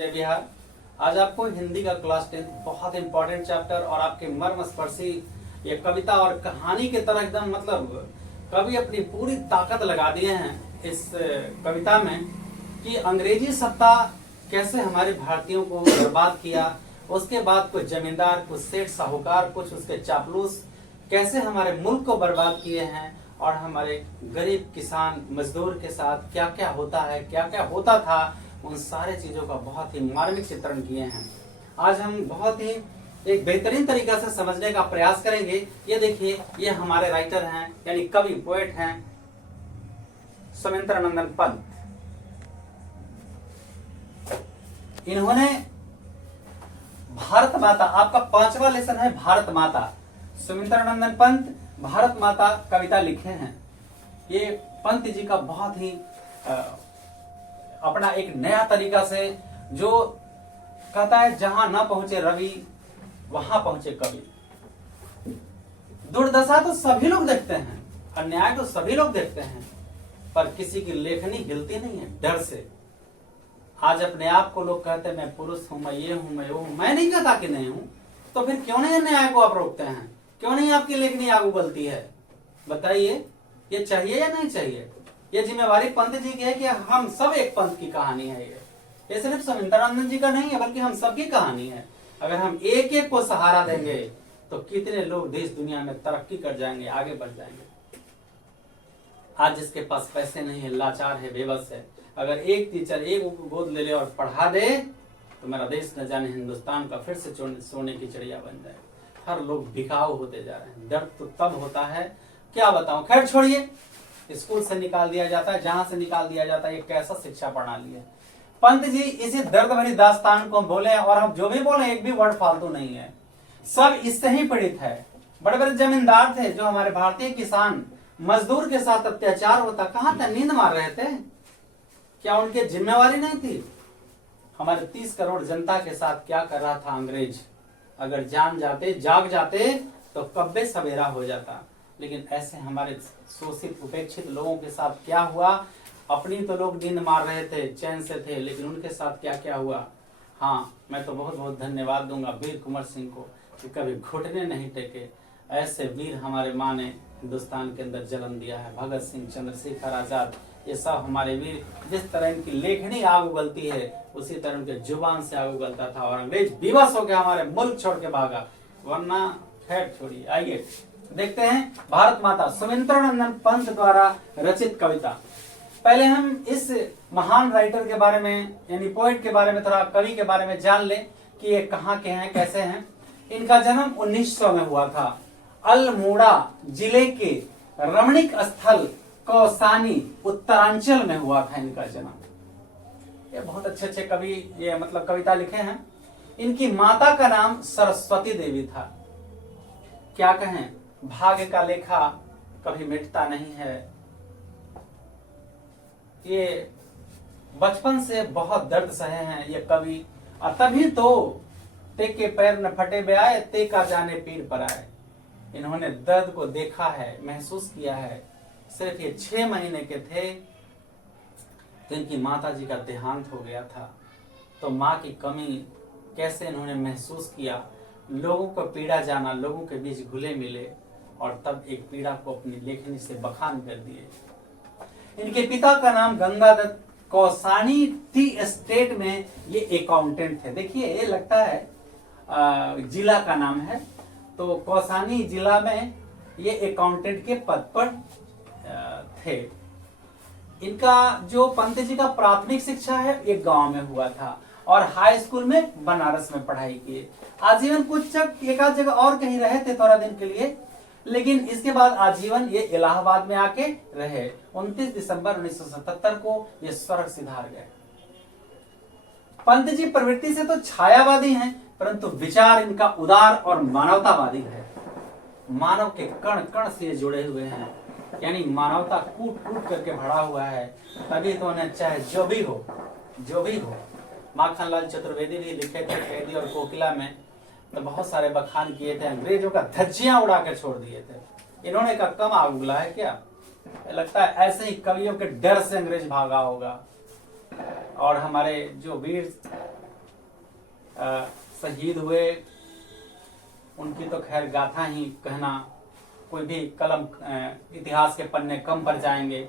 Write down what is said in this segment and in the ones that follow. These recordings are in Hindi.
जय बिहार। आज आपको हिंदी का क्लास 10 बहुत इंपॉर्टेंट चैप्टर और आपके मर्मस्पर्शी ये कविता और कहानी के तरह एकदम मतलब कवि अपनी पूरी ताकत लगा दिए हैं इस कविता में कि अंग्रेजी सत्ता कैसे हमारे भारतीयों को बर्बाद किया, उसके बाद कुछ जमींदार, कुछ सेठ साहूकार, कुछ उसके चापलूस कैसे हमारे मुल्क को बर्बाद किए हैं और हमारे गरीब किसान मजदूर के साथ क्या क्या होता है, क्या क्या होता था, उन सारे चीजों का बहुत ही मार्मिक चित्रण किए हैं। आज हम बहुत ही एक बेहतरीन तरीका से समझने का प्रयास करेंगे। ये देखिए, ये हमारे राइटर हैं यानी कवि पोएट हैं सुमित्रानंदन पंत। इन्होंने भारत माता, आपका 5वां लेसन है भारत माता। सुमित्रानंदन पंत भारत माता कविता लिखे हैं। ये पंत जी का बहुत ही अपना एक नया तरीका से जो कहता है जहां न पहुंचे रवि वहां पहुंचे कवि। दुर्दशा तो सभी लोग देखते हैं, अन्याय तो सभी लोग देखते हैं, पर किसी की लेखनी हिलती नहीं है डर से। आज अपने आप को लोग कहते हैं मैं पुरुष हूं, मैं ये हूं, मैं वो हूं। मैं नहीं कहता कि नहीं हूं, तो फिर क्यों नहीं अन्याय को आप रोकते हैं? क्यों नहीं आपकी लेखनी आगे उगलती है? बताइए, ये चाहिए या नहीं चाहिए? ये जिम्मेवारी पंत जी की है कि हम सब एक पंथ की कहानी है। ये सिर्फ सुमित्रानंदन जी का नहीं है, बल्कि हम सबकी कहानी है। अगर हम एक एक को सहारा देंगे तो कितने लोग देश दुनिया में तरक्की कर जाएंगे, आगे बढ़ जाएंगे। आज जिसके पास पैसे नहीं है, लाचार है, बेबस है, अगर एक टीचर एक गोद ले ले और पढ़ा दे तो मेरा देश न जाने हिंदुस्तान का फिर से सोने की चिड़िया बन जाए। हर लोग बिकाऊ होते जा रहे हैं। दर्द तो तब होता है, क्या बताऊं। खैर छोड़िए, स्कूल से निकाल दिया जाता है, जहां से निकाल दिया जाता है। ये कैसा शिक्षा प्रणाली है। पंत जी इसी दर्द भरी दास्तान को बोले और हम जो भी बोले एक भी वर्ड फालतू नहीं है, सब इससे ही पीड़ित है। बड़े बड़े जमींदार थे जो हमारे भारतीय किसान मजदूर के साथ अत्याचार होता, कहां तक नींद मार रहे थे? क्या उनकी जिम्मेवारी नहीं थी? हमारे 30 करोड़ जनता के साथ क्या कर रहा था अंग्रेज? अगर जाग जाते तो कब्बे सवेरा हो जाता। लेकिन ऐसे हमारे शोषित उपेक्षित लोगों के साथ क्या हुआ? अपनी तो लोग नींद मार रहे थे, चैन से थे, लेकिन उनके साथ क्या क्या हुआ? हाँ, मैं तो बहुत बहुत धन्यवाद दूंगा वीर कुंवर सिंह को कि कभी घुटने नहीं टेके। ऐसे वीर हमारे माँ ने हिंदुस्तान के अंदर जन्म दिया है। भगत सिंह, चंद्रशेखर आजाद, ये सब हमारे वीर। जिस तरह इनकी लेखनी आग उगलती है उसी तरह उनके जुबान से आग उगलता था और अंग्रेज विवश होकर हमारे मुल्क छोड़ के भागा, वरना खैर छोड़िए। आइए देखते हैं भारत माता सुमित्रानंदन पंत द्वारा रचित कविता। पहले हम इस महान राइटर के बारे में यानी पोएट के बारे में, थोड़ा कवि के बारे में जान ले कि ये कहाँ के हैं, कैसे हैं। इनका जन्म 1900 में हुआ था। अल्मोड़ा जिले के रमणीक स्थल कौसानी उत्तरांचल में हुआ था इनका जन्म। ये बहुत अच्छे अच्छे कवि ये मतलब कविता लिखे हैं। इनकी माता का नाम सरस्वती देवी था। क्या कहें, भाग्य का लेखा कभी मिटता नहीं है। ये बचपन से बहुत दर्द सहे हैं ये कवि, और तभी तो ते के पैर न फटे बे आए, ते का जाने पीर पर आए। इन्होंने दर्द को देखा है, महसूस किया है। सिर्फ ये 6 महीने के थे तो इनकी माता जी का देहांत हो गया था। तो माँ की कमी कैसे इन्होंने महसूस किया, लोगों को पीड़ा जाना, लोगों के बीच घुले मिले और तब एक पीड़ा को अपनी लेखनी से बखान कर दिए। इनके पिता का नाम गंगादत्त, कौसानी टी एस्टेट में ये अकाउंटेंट थे। देखिए, ये लगता है जिला का नाम है, तो कौसानी जिला में ये अकाउंटेंट के पद पर थे। इनका जो पंत जी का प्राथमिक शिक्षा है ये गांव में हुआ था और हाई स्कूल में बनारस में पढ़ाई की। आजीवन कुछ एक आध जगह और कहीं रहे थे थोड़ा दिन के लिए, लेकिन इसके बाद आजीवन ये इलाहाबाद में आके रहे। 29 दिसंबर 1977 को ये स्वर्ग सिधार गए। पंत जी प्रवृत्ति से तो छायावादी हैं, परंतु विचार इनका उदार और मानवतावादी है। मानव के कण कण से जुड़े हुए हैं, यानी मानवता कूट कूट करके भरा हुआ है। तभी तो उन्हें चाहे जो भी हो। माखनलाल चतुर्वेदी भी लिखे थे कैदी और कोकिला में, तो बहुत सारे बखान किए थे, अंग्रेजों का धज्जियां उड़ा कर छोड़ दिए थे। इन्होंने का कम आग उगला है क्या? लगता है ऐसे ही कवियों के डर से अंग्रेज भागा होगा। और हमारे जो वीर शहीद हुए, उनकी तो खैर गाथा ही कहना, कोई भी कलम इतिहास के पन्ने कम पड़ जाएंगे।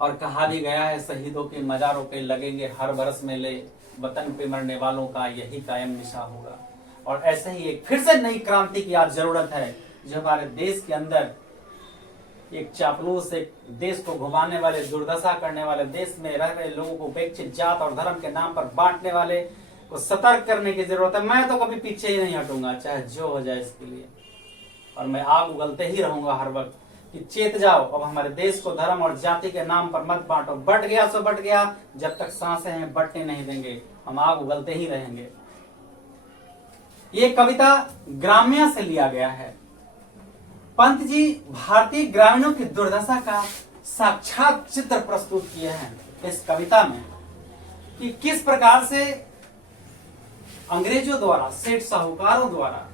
और कहा भी गया है शहीदों के मजारों पे लगेंगे हर बरस मेले, वतन पे मरने वालों का यही कायम निशा होगा। और ऐसे ही एक फिर से नई क्रांति की आज जरूरत है, जो हमारे देश के अंदर एक चापलूस, एक देश को घुमाने वाले, दुर्दशा करने वाले, देश में रह रहे लोगों को उपेक्षित जात और धर्म के नाम पर बांटने वाले को सतर्क करने की जरूरत है। मैं तो कभी पीछे ही नहीं हटूंगा, चाहे जो हो जाए इसके लिए। और मैं आग उगलते ही रहूंगा हर वक्त कि चेत जाओ, अब हमारे देश को धर्म और जाति के नाम पर मत बांटो। बट गया सो बट गया, जब तक सांसें हैं बटने नहीं देंगे, हम आग उगलते ही रहेंगे। ये कविता ग्राम्य से लिया गया है। पंत जी भारतीय ग्रामीणों की दुर्दशा का साक्षात चित्र प्रस्तुत किए हैं इस कविता में, कि किस प्रकार से अंग्रेजों द्वारा, सेठ साहूकारों द्वारा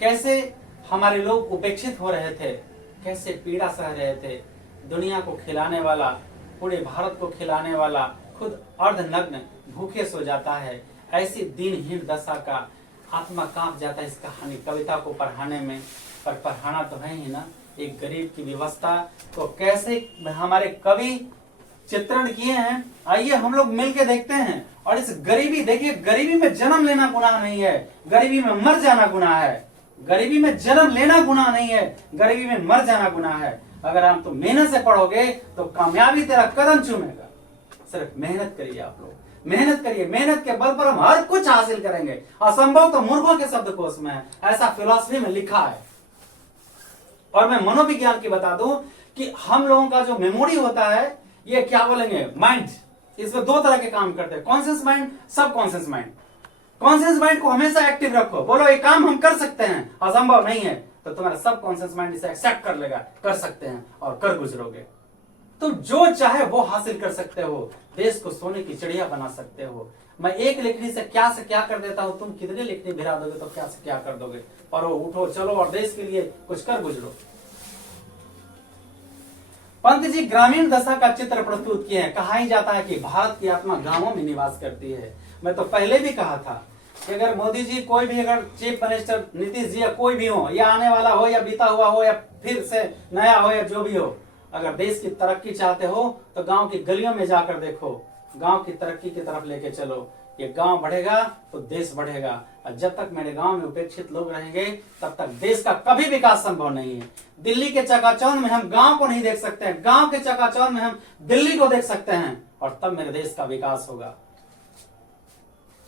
कैसे हमारे लोग उपेक्षित हो रहे थे, कैसे पीड़ा सह रहे थे। दुनिया को खिलाने वाला, पूरे भारत को खिलाने वाला खुद अर्धनग्न भूखे सो जाता है। ऐसी दीनहीन दशा का आत्मा कांप जाता है इस कहानी कविता को पढ़ाने में। पर पढ़ाना तो है ही ना, एक गरीब की व्यवस्था को कैसे हमारे कवि चित्रण किए हैं। आइए हम लोग मिलके देखते हैं। और इस गरीबी, देखिए गरीबी में जन्म लेना गुनाह नहीं है, गरीबी में मर जाना गुनाह है। गरीबी में जन्म लेना गुनाह नहीं है, गरीबी में मर जाना गुनाह है। अगर आप तो मेहनत से पढ़ोगे तो कामयाबी तेरा कदम चूमेगा। सिर्फ मेहनत करिए आप लोग, मेहनत करिए, मेहनत के बल पर हम हर कुछ हासिल करेंगे। असंभव तो मूर्खों के शब्दकोश में है, ऐसा फिलॉसफी में लिखा है। और मैं मनोविज्ञान की बता दूं कि हम लोगों का जो मेमोरी होता है, ये क्या बोलेंगे, माइंड, इसमें दो तरह के काम करते हैं, कॉन्शियस माइंड, सब कॉन्शियस माइंड। कॉन्शियस माइंड को हमेशा एक्टिव रखो, बोलो ये काम हम कर सकते हैं, असंभव नहीं है, तो तुम्हारा सब कॉन्शियस माइंड इसे एक्सेप्ट कर लेगा, कर सकते हैं, और कर गुजरोगे। तो जो चाहे वो हासिल कर सकते हो, देश को सोने की चिड़िया बना सकते हो। मैं एक लेखनी से क्या कर देता हूं, तुम कितने लेखनी भिरा दोगे तो क्या से क्या कर दोगे। पढ़ो, उठो, चलो और देश के लिए कुछ कर गुजरो। पंत जी ग्रामीण दशा का चित्र प्रस्तुत किए हैं। कहा ही जाता है कि भारत की आत्मा गांवों में निवास करती है। मैं तो पहले भी कहा था कि अगर मोदी जी, कोई भी, अगर चीफ मिनिस्टर नीतीश जी या कोई भी हो, या आने वाला हो या बीता हुआ हो या फिर से नया हो या जो भी हो, अगर देश की तरक्की चाहते हो तो गांव की गलियों में जाकर देखो, गांव की तरक्की की तरफ लेके चलो। ये गांव बढ़ेगा तो देश बढ़ेगा, और जब तक मेरे गांव में उपेक्षित लोग रहेंगे तब तक देश का कभी विकास संभव नहीं है। दिल्ली के चकाचौंध में हम गांव को नहीं देख सकते हैं, गांव के चकाचौंध में हम दिल्ली को देख सकते हैं, और तब मेरे देश का विकास होगा।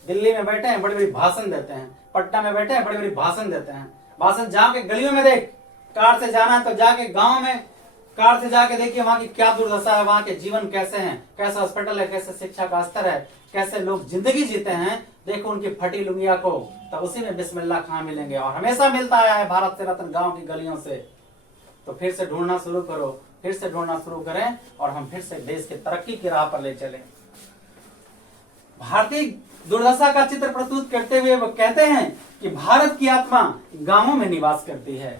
दिल्ली में बैठे हैं, बड़ी बड़ी भाषण देते हैं, पटना में बैठे हैं, बड़ी बड़ी भाषण देते हैं। भाषण जाके गलियों में देख, कार से जाना है तो जाके गांव में कार से जाके देखिए वहां की क्या दुर्दशा है, वहां के जीवन कैसे हैं, कैसा हॉस्पिटल है, कैसे शिक्षा का स्तर है, कैसे लोग जिंदगी जीते हैं। देखो उनकी फटी लुंगिया को, तो उसी में बिस्मिल्लाह खां मिलेंगे, और हमेशा मिलता आया है भारत से रत्न गांव की गलियों से। तो फिर से ढूंढना शुरू करो, फिर से ढूंढना शुरू करें, और हम फिर से देश की तरक्की की राह पर ले चले। भारतीय दुर्दशा का चित्र प्रस्तुत करते हुए वो कहते हैं कि भारत की आत्मा गांवों में निवास करती है।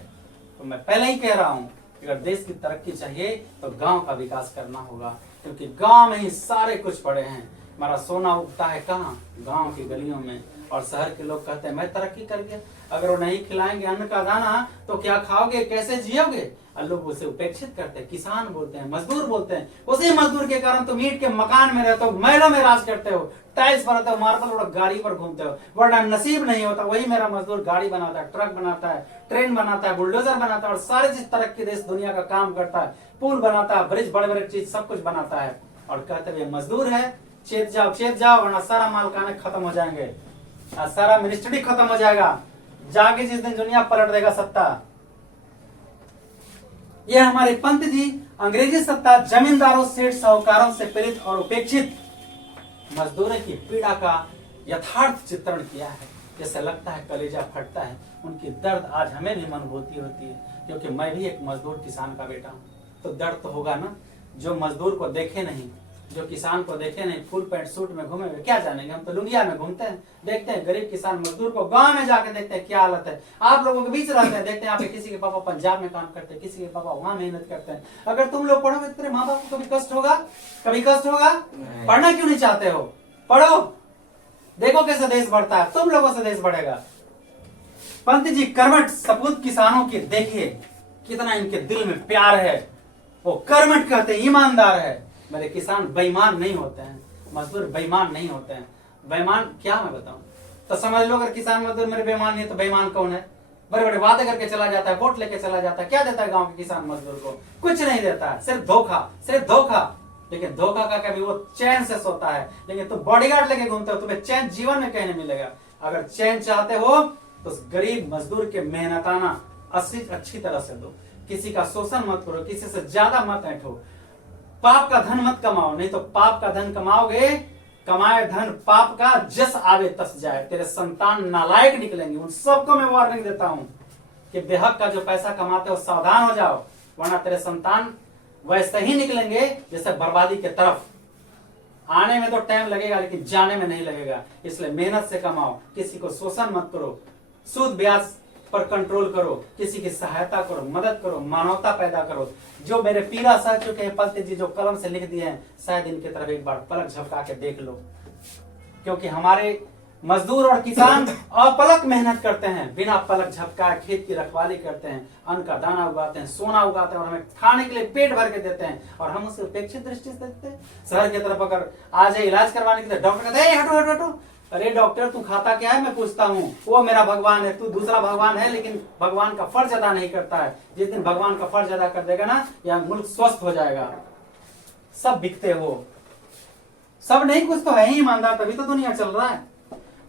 तो मैं पहले ही कह रहा हूं, अगर देश की तरक्की चाहिए तो गांव का विकास करना होगा, क्योंकि गांव में ही सारे कुछ पड़े हैं। हमारा सोना उगता है कहाँ, गांव की गलियों में। और शहर के लोग कहते हैं मैं तरक्की कर गया, अगर वो नहीं खिलाएंगे अन्न का दाना तो क्या खाओगे, कैसे जियोगे। और लोग उसे उपेक्षित करते हैं, किसान बोलते हैं, मजदूर बोलते हैं। उसी मजदूर के कारण तुम ईंट के मकान में रहते हो, महलों में राज करते हो, टाइल्स बनाते हो, मार्बल और गाड़ी पर घूमते हो, वरना नसीब नहीं होता। वही मेरा मजदूर गाड़ी बनाता है, ट्रक बनाता है, ट्रेन बनाता है, बुलडोजर बनाता है, और सारी चीज तरक्की देश दुनिया का काम करता है, पुल बनाता है, ब्रिज, बड़े बड़े चीज सब कुछ बनाता है। और कहते हुए मजदूर है, चेत जाओ वरना सारा मालकाने खत्म हो जाएंगे, सारा मिनिस्ट्री खत्म हो जाएगा, जाके जिस दिन दुनिया पलट देगा सत्ता। ये हमारे पंत जी अंग्रेजी सत्ता, जमींदारों, सेठ, साहूकारों से पीड़ित और उपेक्षित मजदूरों की पीड़ा का यथार्थ चित्रण किया है। जैसे लगता है कलेजा फटता है, उनकी दर्द आज हमें भी अनुभूति होती है, क्योंकि मैं भी एक मजदूर किसान का बेटा हूँ। तो दर्द तो होगा ना। जो मजदूर को देखे नहीं, जो किसान को देखे नहीं, फुल पैंट सूट में घूमे हुए, क्या जानेंगे। हम तो लुंगिया में घूमते हैं, देखते हैं गरीब किसान मजदूर को, गांव में जाके देखते हैं क्या हालत है। आप लोगों के बीच रहते हैं, देखते हैं यहाँ पे किसी के पापा पंजाब में काम करते हैं, किसी के पापा वहां मेहनत करते हैं। अगर तुम लोग पढ़ोगे तो तेरे माँ बाप को कभी कष्ट होगा, कभी कष्ट होगा। पढ़ना क्यों नहीं चाहते हो, पढ़ो। देखो कैसे देश बढ़ता है, तुम लोगों से देश बढ़ेगा। पंत जी कर्मठ सपूत किसानों के देखिए कितना इनके दिल में प्यार है, वो कर्मठ कहते हैं, ईमानदार है। मेरे किसान बेईमान नहीं होते हैं, मजदूर बेईमान नहीं होते हैं। बेईमान क्या मैं बताऊं, तो समझ लो अगर किसान मजदूर मेरे बेईमान नहीं तो बेईमान कौन है? बड़े बड़े वादे करके चला जाता है, वोट लेके चला जाता है, क्या देता है गांव के किसान मजदूर को? कुछ नहीं देता है, सिर्फ धोखा, सिर्फ धोखा। लेकिन धोखा का कभी वो चैन से सोता है, लेकिन तुम बॉडीगार्ड लेके घूमते हो, तुम्हें चैन जीवन में कहीं नहीं मिलेगा। अगर चैन चाहते हो तो उस गरीब मजदूर के मेहनताना अच्छी तरह से दो, किसी का शोषण मत करो, किसी से ज्यादा मत ऐठो, पाप का धन मत कमाओ, नहीं तो पाप का धन कमाओगे, कमाए धन पाप का जस आवे तस जाए, तेरे संतान नालायक निकलेंगे। उन सबको मैं वार्निंग देता हूं कि बेहक का जो पैसा कमाते हो सावधान हो जाओ, वरना तेरे संतान वैसे ही निकलेंगे जैसे बर्बादी के तरफ। आने में तो टाइम लगेगा लेकिन जाने में नहीं लगेगा। इसलिए मेहनत से कमाओ, किसी को शोषण मत करो, सूद ब्याज पर कंट्रोल करो, किसी की सहायता करो, मदद करो, मानवता पैदा करो। जो मेरे पीरा सह चुके हैं पंत जी, जो कलम से लिख दिए हैं, शायद इनकी तरफ एक बार पलक झपका के देख लो। क्योंकि हमारे मजदूर और किसान अपलक मेहनत करते हैं, बिना पलक झपकाए खेत की रखवाली करते हैं, अन्न का दाना उगाते हैं, सोना उगाते हैं और हमें खाने के लिए पेट भर के देते हैं, और हम उसे उपेक्षित दृष्टि से देखते हैं। शहर की तरफ अगर आ जाए इलाज करवाने के लिए, डॉक्टर कहते हैं हटो हटो हटो, अरे डॉक्टर तू खाता क्या है? मैं पूछता हूँ, वो मेरा भगवान है, तू दूसरा भगवान है, लेकिन भगवान का फर्ज अदा नहीं करता है। जिस दिन भगवान का फर्ज अदा कर देगा ना, यह मुल्क स्वस्थ हो जाएगा। सब बिकते हो, सब नहीं, कुछ तो है ही ईमानदार, तभी तो दुनिया चल रहा है।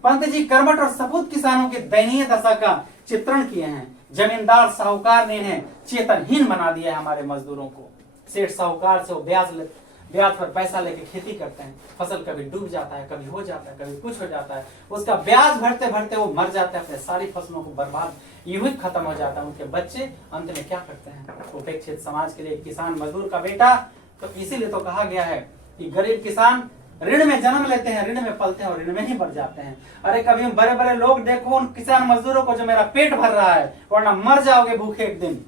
पंत जी कर्मठ और सपूत किसानों की दयनीय दशा का चित्रण किए हैं। जमींदार साहूकार ने इन्हें चेतनहीन बना दिया है हमारे मजदूरों को। सेठ साहूकार से वो ब्याज पर पैसा लेके खेती करते हैं, फसल कभी डूब जाता है, कभी हो जाता है, कभी कुछ हो जाता है, उसका ब्याज भरते भरते वो मर जाते हैं, अपने सारी फसलों को बर्बाद यूं ही खत्म हो जाता है। उनके बच्चे अंत में क्या करते हैं? उपेक्षित समाज के लिए किसान मजदूर का बेटा, तो इसीलिए तो कहा गया है कि गरीब किसान ऋण में जन्म लेते हैं, ऋण में पलते हैं और ऋण में ही मर जाते हैं। अरे कभी बड़े बड़े लोग देखो उन किसान मजदूरों को जो मेरा पेट भर रहा है, वरना मर जाओगे भूखे एक दिन।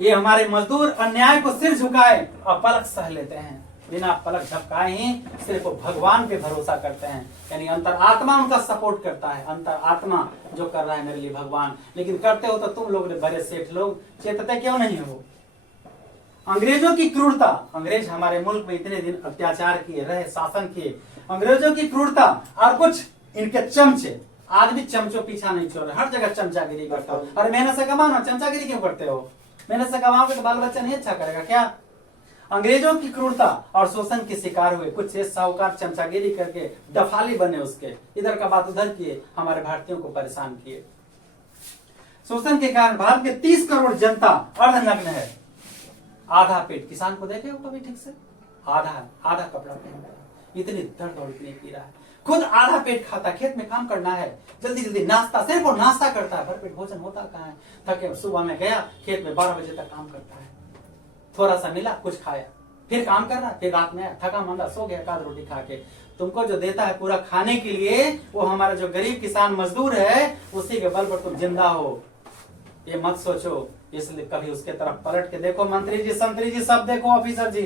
ये हमारे मजदूर अन्याय को सिर झुकाए और पलक सह लेते हैं, बिना पलक झपकाए ही सिर्फ भगवान पे भरोसा करते हैं। यानी अंतर आत्मा उनका सपोर्ट करता है, अंतर आत्मा जो कर रहा है मेरे लिए भगवान। लेकिन करते हो तो तुम लोग बड़े सेठ लोग चेतते क्यों नहीं हो? अंग्रेजों की क्रूरता, अंग्रेज हमारे मुल्क में इतने दिन अत्याचार किए रहे, शासन किए, अंग्रेजों की क्रूरता और कुछ इनके चमचे, आज भी चमचों पीछा नहीं छोड़ रहे, हर जगह चमचागिरी करता हो। अरे मेहनत से कमाओ ना, चमचागिरी क्यों करते हो? मेहनत से कमाओगे तो बाल बच्चा नहीं अच्छा करेगा क्या? अंग्रेजों की क्रूरता और शोषण के शिकार हुए कुछ सेठ साहूकार चमचागिरी करके दफाली बने, उसके इधर का बात उधर किए, हमारे भारतीयों को परेशान किए। शोषण के कारण भारत के 30 करोड़ जनता अर्धनग्न है। आधा पेट, किसान को देखे हो कभी ठीक से? आधा कपड़ा पहन रहा है, इतनी दर्द और इतनी पीड़ा है, खुद आधा पेट खाता, खेत में काम करना है, जल्दी जल्दी नाश्ता, सिर्फ वो नाश्ता करता है, भरपेट भोजन होता कहाँ है? थके सुबह में गया खेत में 12 बजे तक काम करता है, थोड़ा सा मिला कुछ खाया, फिर काम कर रहा, फिर रात में आया थका मंदा सो गया, 1 रोटी खा के। तुमको जो देता है पूरा खाने के लिए, वो हमारा जो गरीब किसान मजदूर है, उसी के बल पर तुम जिंदा हो, ये मत सोचो। इसलिए कभी उसके तरफ पलट के देखो, मंत्री जी, संतरी जी, सब देखो, ऑफिसर जी,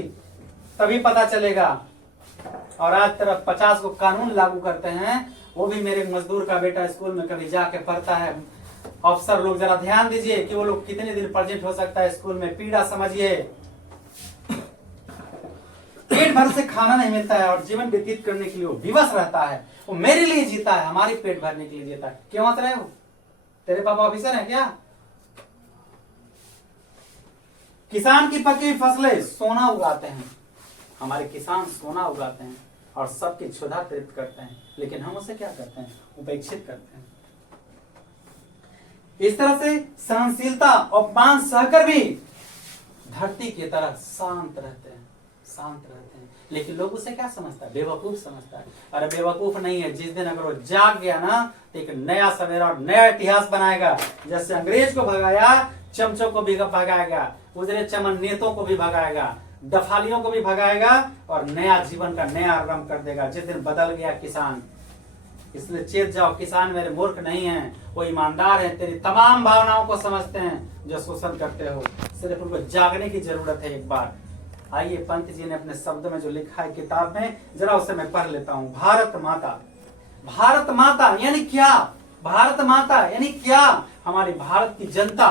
तभी पता चलेगा। और आज तरफ 50 को कानून लागू करते हैं, वो भी मेरे मजदूर का बेटा स्कूल में कभी जाके पढ़ता है। अफसर लोग जरा ध्यान दीजिए कि वो लोग कितने दिन प्रेजेंट हो सकता है स्कूल में, पीड़ा समझिए। पेट भर से खाना नहीं मिलता है और जीवन व्यतीत करने के लिए वो विवश रहता है, वो मेरे लिए जीता है, हमारी पेट भरने के लिए जीता है। क्यों हंस रहे हो? तेरे पापा ऑफिसर है क्या? किसान की पकी हुई फसलें सोना उगाते हैं, हमारे किसान सोना उगाते हैं और सबकी क्षुधा तृप्त करते हैं, लेकिन हम उसे क्या करते हैं? उपेक्षित करते हैं। इस तरह से सहनशीलता अपमान सहकर भी धरती की तरह शांत रहते हैं, शांत रहते हैं। लेकिन लोग उसे क्या समझता है? बेवकूफ समझता है। अरे बेवकूफ नहीं है, जिस दिन अगर वो जाग गया ना, तो एक नया सवेरा और नया इतिहास बनाएगा। जैसे अंग्रेज को भगाया, चमचों को भी भगाएगा, उजरे चमन नेतों को भी भगाएगा, दफालियों को भी भगाएगा और नया जीवन का नया आरंभ कर देगा जिस दिन बदल गया किसान। इसलिए चेत जाओ, किसान मेरे मूर्ख नहीं है, वो ईमानदार है, तेरी तमाम भावनाओं को समझते हैं जो शोषण करते हो। सिर्फ उनको जागने की जरूरत है एक बार। आइए पंत जी ने अपने शब्दों में जो लिखा है किताब में, जरा उसे मैं पढ़ लेता हूं। भारत माता, भारत माता यानी क्या? भारत माता यानी क्या? हमारी भारत की जनता,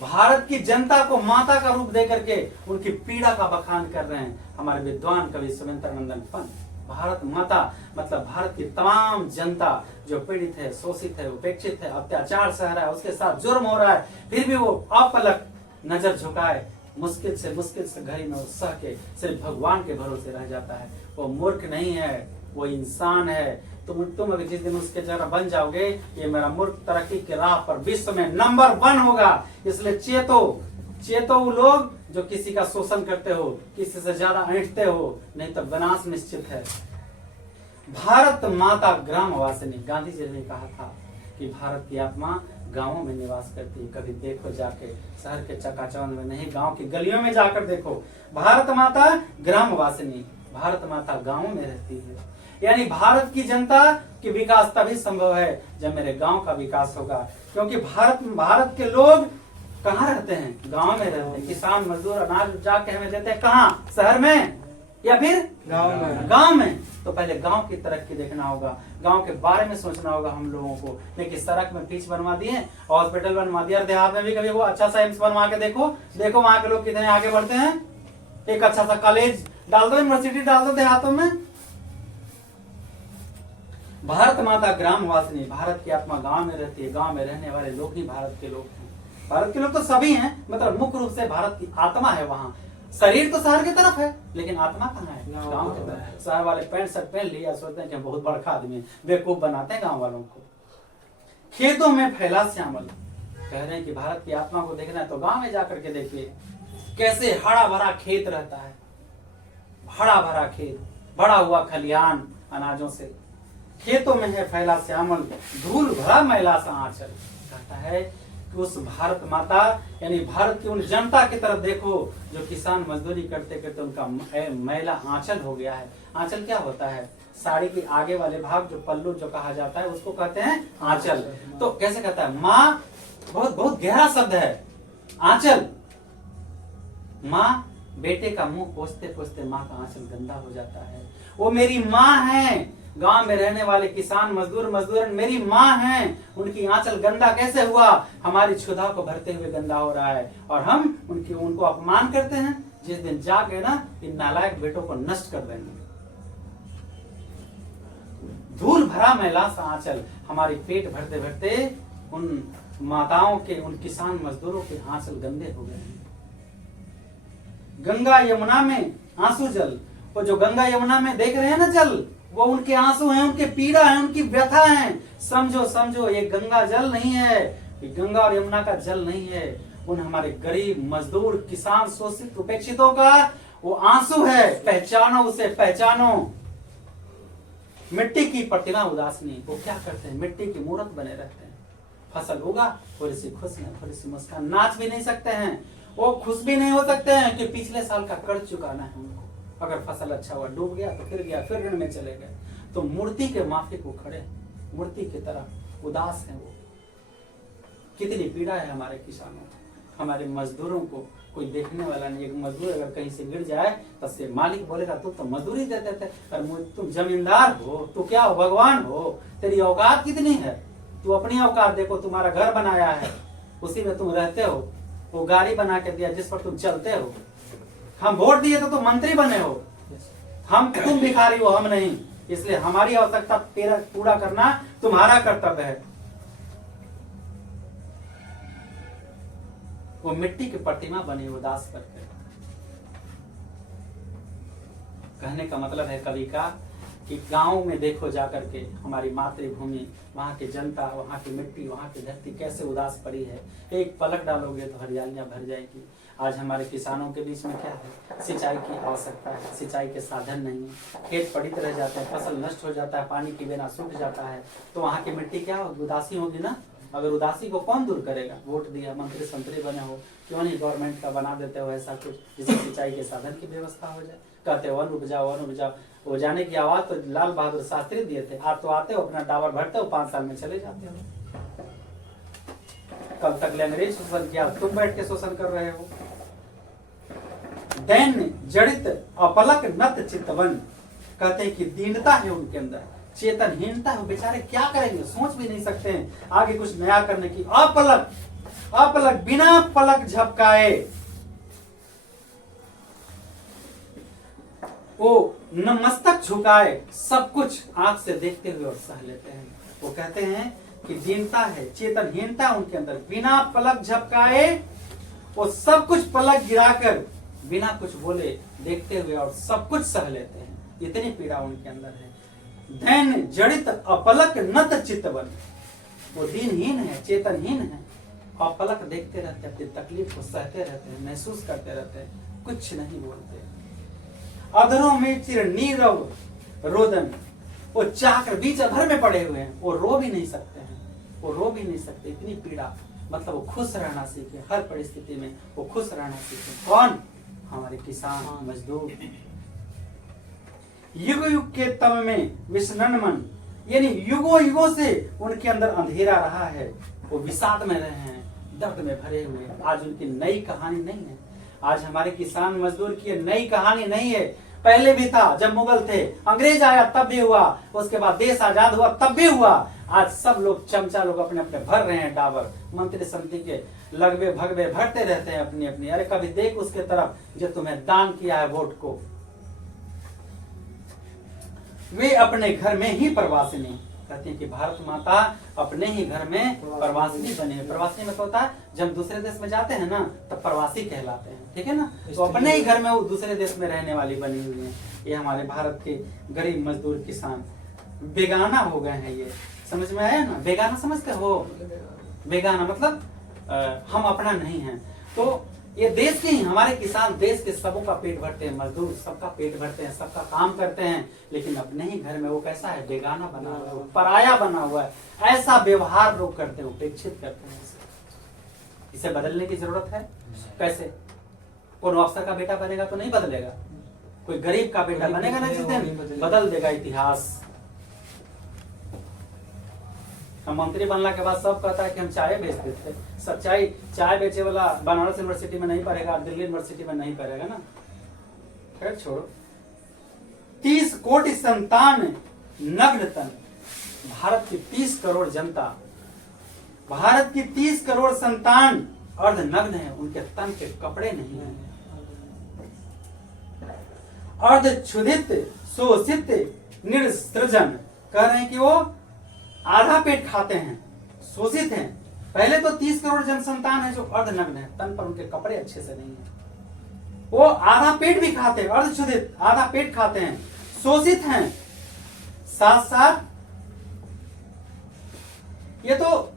भारत की जनता को माता का रूप देकर के उनकी पीड़ा का बखान कर रहे हैं हमारे विद्वान कवि सुरेंद्र नंदन पंत। भारत माता मतलब भारत की तमाम जनता जो पीड़ित है, शोषित है, उपेक्षित है, अत्याचार सह रहा है, उसके साथ जुर्म हो रहा है, फिर भी वो अपलक नजर झुकाए, मुश्किल से घड़ी में सह के सिर्फ भगवान के भरोसे रह जाता है। वो मूर्ख नहीं है, वो इंसान है। तुम अगर जिस दिन उसके जगह बन जाओगे, ये मेरा मुल्क तरक्की के राह पर विश्व में नंबर 1 होगा। इसलिए चेतो वो लोग जो किसी का शोषण करते हो, किसी से ज्यादा ऐंठते हो, नहीं तो विनाश निश्चित है। भारत माता ग्राम वासिनी, गांधी जी ने कहा था कि भारत की आत्मा गांवों में निवास करती है। कभी देखो जाके, शहर के चकाचौंध में नहीं, गांव की गलियों में जाकर देखो। भारत माता ग्राम वासिनी, भारत माता गांवों में रहती है। यानी भारत की जनता की विकास तभी संभव है जब मेरे गांव का विकास होगा, क्योंकि भारत के लोग कहाँ रहते हैं? गांव में रहते हैं। किसान मजदूर अनाज जाके हमें देते हैं कहाँ? शहर में या फिर गांव में। तो पहले गांव की तरक्की देखना होगा, गांव के बारे में सोचना होगा हम लोगों को। लेकिन सड़क में पिच बनवा दिए, हॉस्पिटल बनवा दिया, देहात में भी कभी वो अच्छा सा एम्स बनवा के देखो वहां के लोग कितने आगे बढ़ते हैं। एक अच्छा सा कॉलेज डाल दो, यूनिवर्सिटी डाल दो देहातों में। भारत माता ग्राम वासिनी, भारत की आत्मा गांव में रहती है। गांव में रहने वाले लोग ही भारत के लोग हैं। भारत के लोग तो सभी हैं, मतलब मुख्य रूप से भारत की आत्मा है वहां। शरीर तो शहर की तरफ है, लेकिन आत्मा कहाँ है? गांव की तरफ। शहर वाले पैंट शर्ट पहन लिया, सोचते हैं कि बहुत बड़का आदमी है, बेवकूफ बनाते हैं गांव वालों को। खेतों में फैला श्यामल, कह रहे हैं कि भारत की आत्मा को देखना है तो गांव में जाकर के देखिए कैसे हरा भरा खेत रहता है। हरा भरा खेत, भरा हुआ खलिहान अनाजों से। खेतों में है फैला श्यामल, धूल भरा मैला सा आंचल। कहता है कि उस भारत माता यानी भारत की उन जनता की तरफ देखो जो किसान मजदूरी करते करते उनका मैला आंचल हो गया है। आंचल क्या होता है? साड़ी के आगे वाले भाग जो पल्लू जो कहा जाता है उसको कहते हैं आंचल। तो कैसे कहता है? माँ, बहुत बहुत गहरा शब्द है आंचल। माँ बेटे का मुंह पोंछते पोंछते माँ का आंचल गंदा हो जाता है। वो मेरी माँ है। गांव में रहने वाले किसान मजदूर मेरी माँ हैं। उनकी आंचल गंदा कैसे हुआ? हमारी क्षुधा को भरते हुए गंदा हो रहा है और हम उनको अपमान करते हैं। जिस दिन जाके ना इन नालायक बेटों को नष्ट कर देंगे। धूल भरा मैला सा आंचल, हमारी पेट भरते भरते उन माताओं के, उन किसान मजदूरों के आंचल गंदे हो गए हैं। गंगा यमुना में आंसू जल, वो जो गंगा यमुना में देख रहे हैं ना जल, वो उनके आंसू हैं, उनके पीड़ा है, उनकी व्यथा है। समझो ये गंगा जल नहीं है, ये गंगा और यमुना का जल नहीं है। उन हमारे गरीब मजदूर किसान शोषित उपेक्षितों का वो आंसू है। पहचानो उसे, पहचानो। मिट्टी की प्रतिमा उदासनी, वो क्या करते हैं? मिट्टी की मूर्त बने रहते हैं। फसल होगा, थोड़ी सी खुश है, थोड़ी सी मुस्कान, नाच भी नहीं सकते हैं, वो खुश भी नहीं हो सकते हैं कि पिछले साल का कर्ज चुकाना है उनको। अगर फसल अच्छा हुआ, डूब गया तो फिर गया, फिर ऋण में चले गए। तो मूर्ति के माफिक वो खड़े, मूर्ति की तरह उदास है वो। कितनी पीड़ा है हमारे किसानों को, हमारे मजदूरों को। कोई देखने वाला नहीं। एक मजदूर अगर कहीं से गिर जाए तो से मालिक बोलेगा तू तो मजदूरी देते थे, और तुम जमींदार हो, तू क्या हो? भगवान हो। तेरी औकात कितनी है? तू अपनी औकात देखो। तुम्हारा घर बनाया है, उसी में तुम रहते हो। वो गाड़ी बना के दिया जिस पर तुम चलते हो। हम वोट दिए तो तुम मंत्री बने हो, तुम भिखारी हो, हम नहीं। इसलिए हमारी आवश्यकता पूरा करना तुम्हारा कर्तव्य है। वो मिट्टी की प्रतिमा बनी उदास करके। कहने का मतलब है कवि का कि गांव में देखो जाकर के हमारी मातृभूमि, वहां की जनता, वहां की मिट्टी, वहां की धरती कैसे उदास पड़ी है। एक पलक डालोगे तो हरियालियां भर जाएगी। आज हमारे किसानों के बीच में क्या है? सिंचाई की आवश्यकता है, सिंचाई के साधन नहीं है, खेत पड़ित रह जाते हैं, फसल नष्ट हो जाता है, पानी के बिना सूख जाता है। तो वहां की मिट्टी क्या होगी? उदासी होगी ना। अगर उदासी को कौन दूर करेगा? वोट दिया, मंत्री संतरी बने हो, क्यों नहीं गवर्नमेंट का बना देते हो ऐसा कुछ जिससे सिंचाई के साधन की व्यवस्था हो जाए। कहते वन उपजाओ, वन उपजाओ। वो जाने की आवाज तो लाल बहादुर शास्त्री दिए थे। आप तो आते हो, अपना टावर भरते हो, 5 साल में चले जाते हो। कब तक अंग्रेज शोषण किया, तुम बैठ के शोषण कर रहे हो। दैन्य जड़ित अपलक नत चितवन, कहते हैं कि दीनता है उनके अंदर, चेतनहीनता है, बेचारे क्या करेंगे, सोच भी नहीं सकते हैं आगे कुछ नया करने की। अपलक, अपलक बिना पलक झपकाए वो न मस्तक झुकाए, सब कुछ आंख से देखते हुए और सह लेते हैं। वो कहते हैं कि दीनता है, चेतनहीनता उनके अंदर, बिना पलक झपकाए वो सब कुछ पलक गिराकर बिना कुछ बोले देखते हुए और सब कुछ सह लेते हैं। इतनी पीड़ा उनके अंदर है। दैन्य जड़ित अपलक नत चितवन, वो दीनहीन है, चेतनहीन है, अपलक देखते रहते हैं, अपनी तकलीफ को सहते रहते हैं, महसूस करते रहते हैं, कुछ नहीं बोलते। अधरों में चिर नीरव रोदन, वो चाकर बीच अधर में पड़े हुए हैं, वो रो भी नहीं सकते हैं, वो रो भी नहीं सकते, इतनी पीड़ा। मतलब वो खुश रहना सीखे, हर परिस्थिति में वो खुश रहना सीखे। कौन? हमारे किसान मजदूर। युग युग के तम में विषनन मन, यानी युगों युगों से उनके अंदर अंधेरा रहा है, वो विषाद में रहे हैं, दर्द में भरे हुए। आज उनकी नई कहानी नहीं है, आज हमारे किसान मजदूर की नई कहानी नहीं है। पहले भी था, जब मुगल थे, अंग्रेज आया तब भी हुआ, उसके बाद देश आजाद हुआ तब भी हुआ। आज सब लोग चमचा लोग अपने अपने भर रहे हैं, डाबर मंत्री समिति के लगवे भगवे भरते रहते हैं अपनी अपनी। अरे कभी देख उसके तरफ जो तुम्हें दान किया है वोट को। वे अपने घर में ही प्रवासिनी, कहती है कि भारत माता अपने ही घर में प्रवासिनी बने हैं। प्रवासी मतलब होता है जब दूसरे देश में जाते हैं ना तब प्रवासी कहलाते हैं, ठीक है ना। तो अपने ही घर में वो दूसरे देश में रहने वाली बनी हुई है। ये हमारे भारत के गरीब मजदूर किसान बेगाना हो गए हैं। ये समझ में आया ना? बेगाना समझते हो? बेगाना मतलब हम अपना नहीं है। तो ये देश के ही हमारे किसान देश के सबों का पेट भरते हैं, मजदूर सबका पेट भरते हैं, सबका काम करते हैं, लेकिन अपने ही घर में वो कैसा है? बेगाना बना हुआ है, पराया बना हुआ है। ऐसा व्यवहार लोग करते हैं, उपेक्षित करते हैं। इसे बदलने की जरूरत है। कैसे? कोई अफसर का बेटा बनेगा तो नहीं बदलेगा, कोई गरीब का बेटा बनेगा ना जिस दिन बदल देगा इतिहास। हम मंत्री बनने के बाद सब कहता है कि हम चाय बेचते थे। सच्चाई, चाय बेचे वाला बनारस यूनिवर्सिटी में नहीं पढ़ेगा, दिल्ली यूनिवर्सिटी में नहीं पढ़ेगा ना। खैर छोड़ो। 30 कोटि संतान नग्न तन, भारत की 30 करोड़ जनता, भारत की 30 करोड़ संतान अर्ध नग्न है, उनके तन के कपड़े नहीं है। अर्ध क्षुधित शोषित निर्सृजन, कह रहे हैं कि वो आधा पेट खाते हैं, शोषित हैं। पहले तो 30 करोड़ जनसंतान है जो अर्धनग्न है, तन पर उनके कपड़े अच्छे से नहीं है। वो आधा पेट भी खाते हैं, अर्धक्षुधित आधा पेट खाते हैं, शोषित हैं, साथ साथ ये तो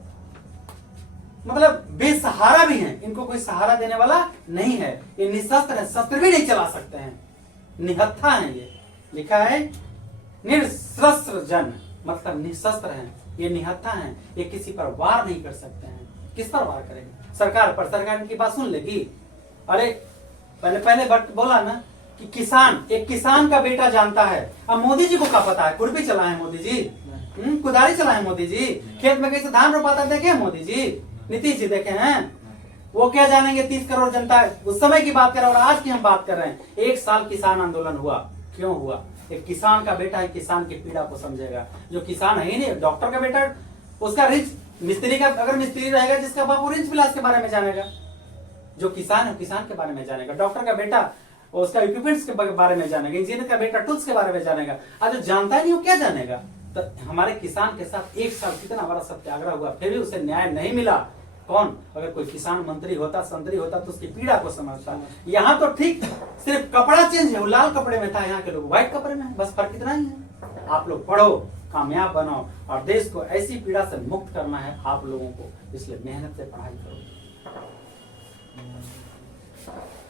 मतलब बेसहारा भी हैं, इनको कोई सहारा देने वाला नहीं है। ये निशस्त्र है, शस्त्र भी नहीं चला सकते हैं, निहत्था है। ये लिखा है निशस्त्र जन, मतलब निशस्त्र हैं, ये निहत्था हैं, ये किसी पर वार नहीं कर सकते हैं। किस पर वार करेंगे? सरकार पर। सरकार की बात सुन लेगी। अरे पहले बोला ना कि किसान, एक किसान का बेटा जानता है। अब मोदी जी को क्या पता है? खुरपी चलाए मोदी जी, कुदारी चलाए मोदी जी, खेत में कैसे धान रोपाता देखे मोदी जी, नीतीश जी देखे हैं? वो क्या जानेंगे? 30 करोड़ जनता उस समय की बात कर रहे हैं और आज की हम बात कर रहे हैं। 1 साल किसान आंदोलन हुआ, क्यों हुआ? एक किसान का बेटा है, किसान की पीड़ा को समझेगा। जो किसान है ही नहीं, डॉक्टर का बेटा, उसका रिंच, मिस्त्री का अगर मिस्त्री रहेगा जिसका बाप, वो रिंच विलास के बारे में जानेगा। जो किसान है किसान के बारे में जानेगा। डॉक्टर का बेटा उसका इक्विपमेंट्स के बारे में जानेगा। इंजीनियर का बेटा टूल्स के बारे में जानेगा। आज जो जानता ही नहीं वो क्या जानेगा? तो हमारे किसान के साथ 1 साल कितना बड़ा सत्याग्रह हुआ, फिर भी उसे न्याय नहीं मिला। कौन? अगर कोई किसान मंत्री होता, संतरी होता तो उसकी पीड़ा को समझता। यहाँ तो ठीक सिर्फ कपड़ा चेंज है, वो लाल कपड़े में था, यहाँ के लोग व्हाइट कपड़े में, बस फर्क इतना ही है। आप लोग पढ़ो, कामयाब बनो और देश को ऐसी पीड़ा से मुक्त करना है आप लोगों को, इसलिए मेहनत से पढ़ाई करो।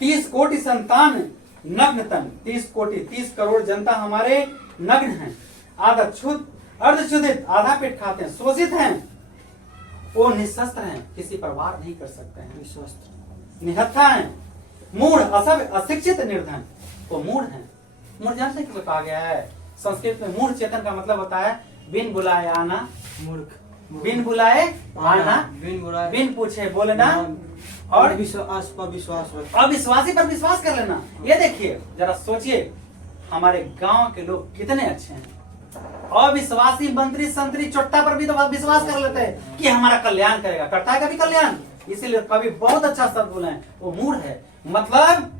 30 कोटि संतान नग्न तन, 30 कोटि 30 करोड़ जनता हमारे नग्न हैं, आधा अर्धक्षुधित आधा पेट खाते हैं, शोषित हैं, वो निशस्त्र हैं, किसी पर वार नहीं कर सकते हैं, निहत्था हैं, मूढ़ असभ्य अशिक्षित निर्धन, वो मूढ़ हैं। मूढ़ जानते हैं किसको कहा गया है? संस्कृत में मूढ़ चेतन का मतलब होता है बिन बुलाए आना मूर्ख, बिन बुलाए आना, बिन बुलाए बिन पूछे बोलना, और विश्वास पर विश्वास रख, अविश्वासी पर विश्वास कर लेना। ये देखिए, जरा सोचिए, हमारे गांव के लोग कितने अच्छे हैं। अविश्वासी मंत्री संतरी चोट्टा पर भी तो विश्वास कर लेते हैं कि हमारा कल्याण करेगा। करता है कभी कल्याण? इसीलिए कभी बहुत अच्छा शब्द बोले हैं, वो मूढ़ है, मतलब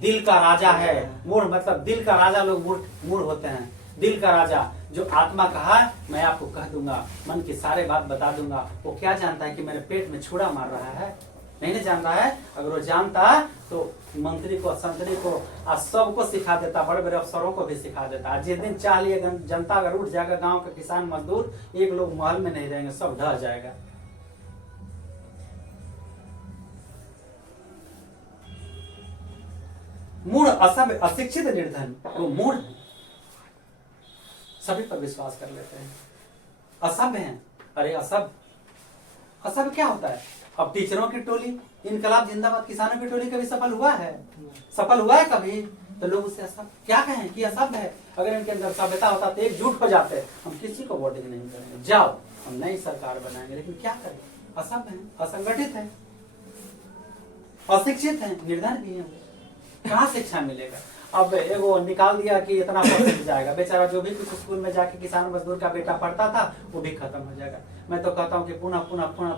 दिल का राजा है। मूढ़ मतलब दिल का राजा, लोग मूढ़ होते हैं। दिल का राजा, जो आत्मा कहा मैं आपको कह दूंगा, मन की सारे बात बता दूंगा, वो क्या जानता है कि मेरे पेट में छुरा मार रहा है? नहीं जान रहा है। अगर वो जानता तो मंत्री को, संतरी को, आज सबको सिखा देता, बड़े बड़े अफसरों को भी सिखा देता। जिस दिन चाह लिए जनता अगर उठ जाएगा, गांव के किसान मजदूर एक लोग महल में नहीं रहेंगे, सब ढह जाएगा। मूढ़, असभ्य, अशिक्षित, निर्धन, वो मूढ़ है, सभी पर विश्वास कर लेते हैं। असभ्य हैं। अरे असभ्य क्या होता है? अब टीचरों की टोली, इनकलाब जिंदाबाद, किसानों की टोली कभी सफल हुआ है? सफल हुआ है कभी? तो लोग उसे असभ्य क्या कहें कि असभ्य है। अगर इनके अंदर सभ्यता होता तो एकजुट हो जाते, हम किसी को वोटिंग नहीं करेंगे, जाओ हम नई सरकार बनाएंगे। लेकिन क्या करें? असभ्य है, असंगठित है, अशिक्षित है, निर्धन भी है, कहाँ शिक्षा मिलेगा? अब एगो निकाल दिया कि इतना परसेंट जाएगा, बेचारा जो भी कुछ स्कूल में जाके किसान मजदूर का बेटा पढ़ता था वो भी खत्म हो जाएगा। मैं तो कहता हूँ कि पुनः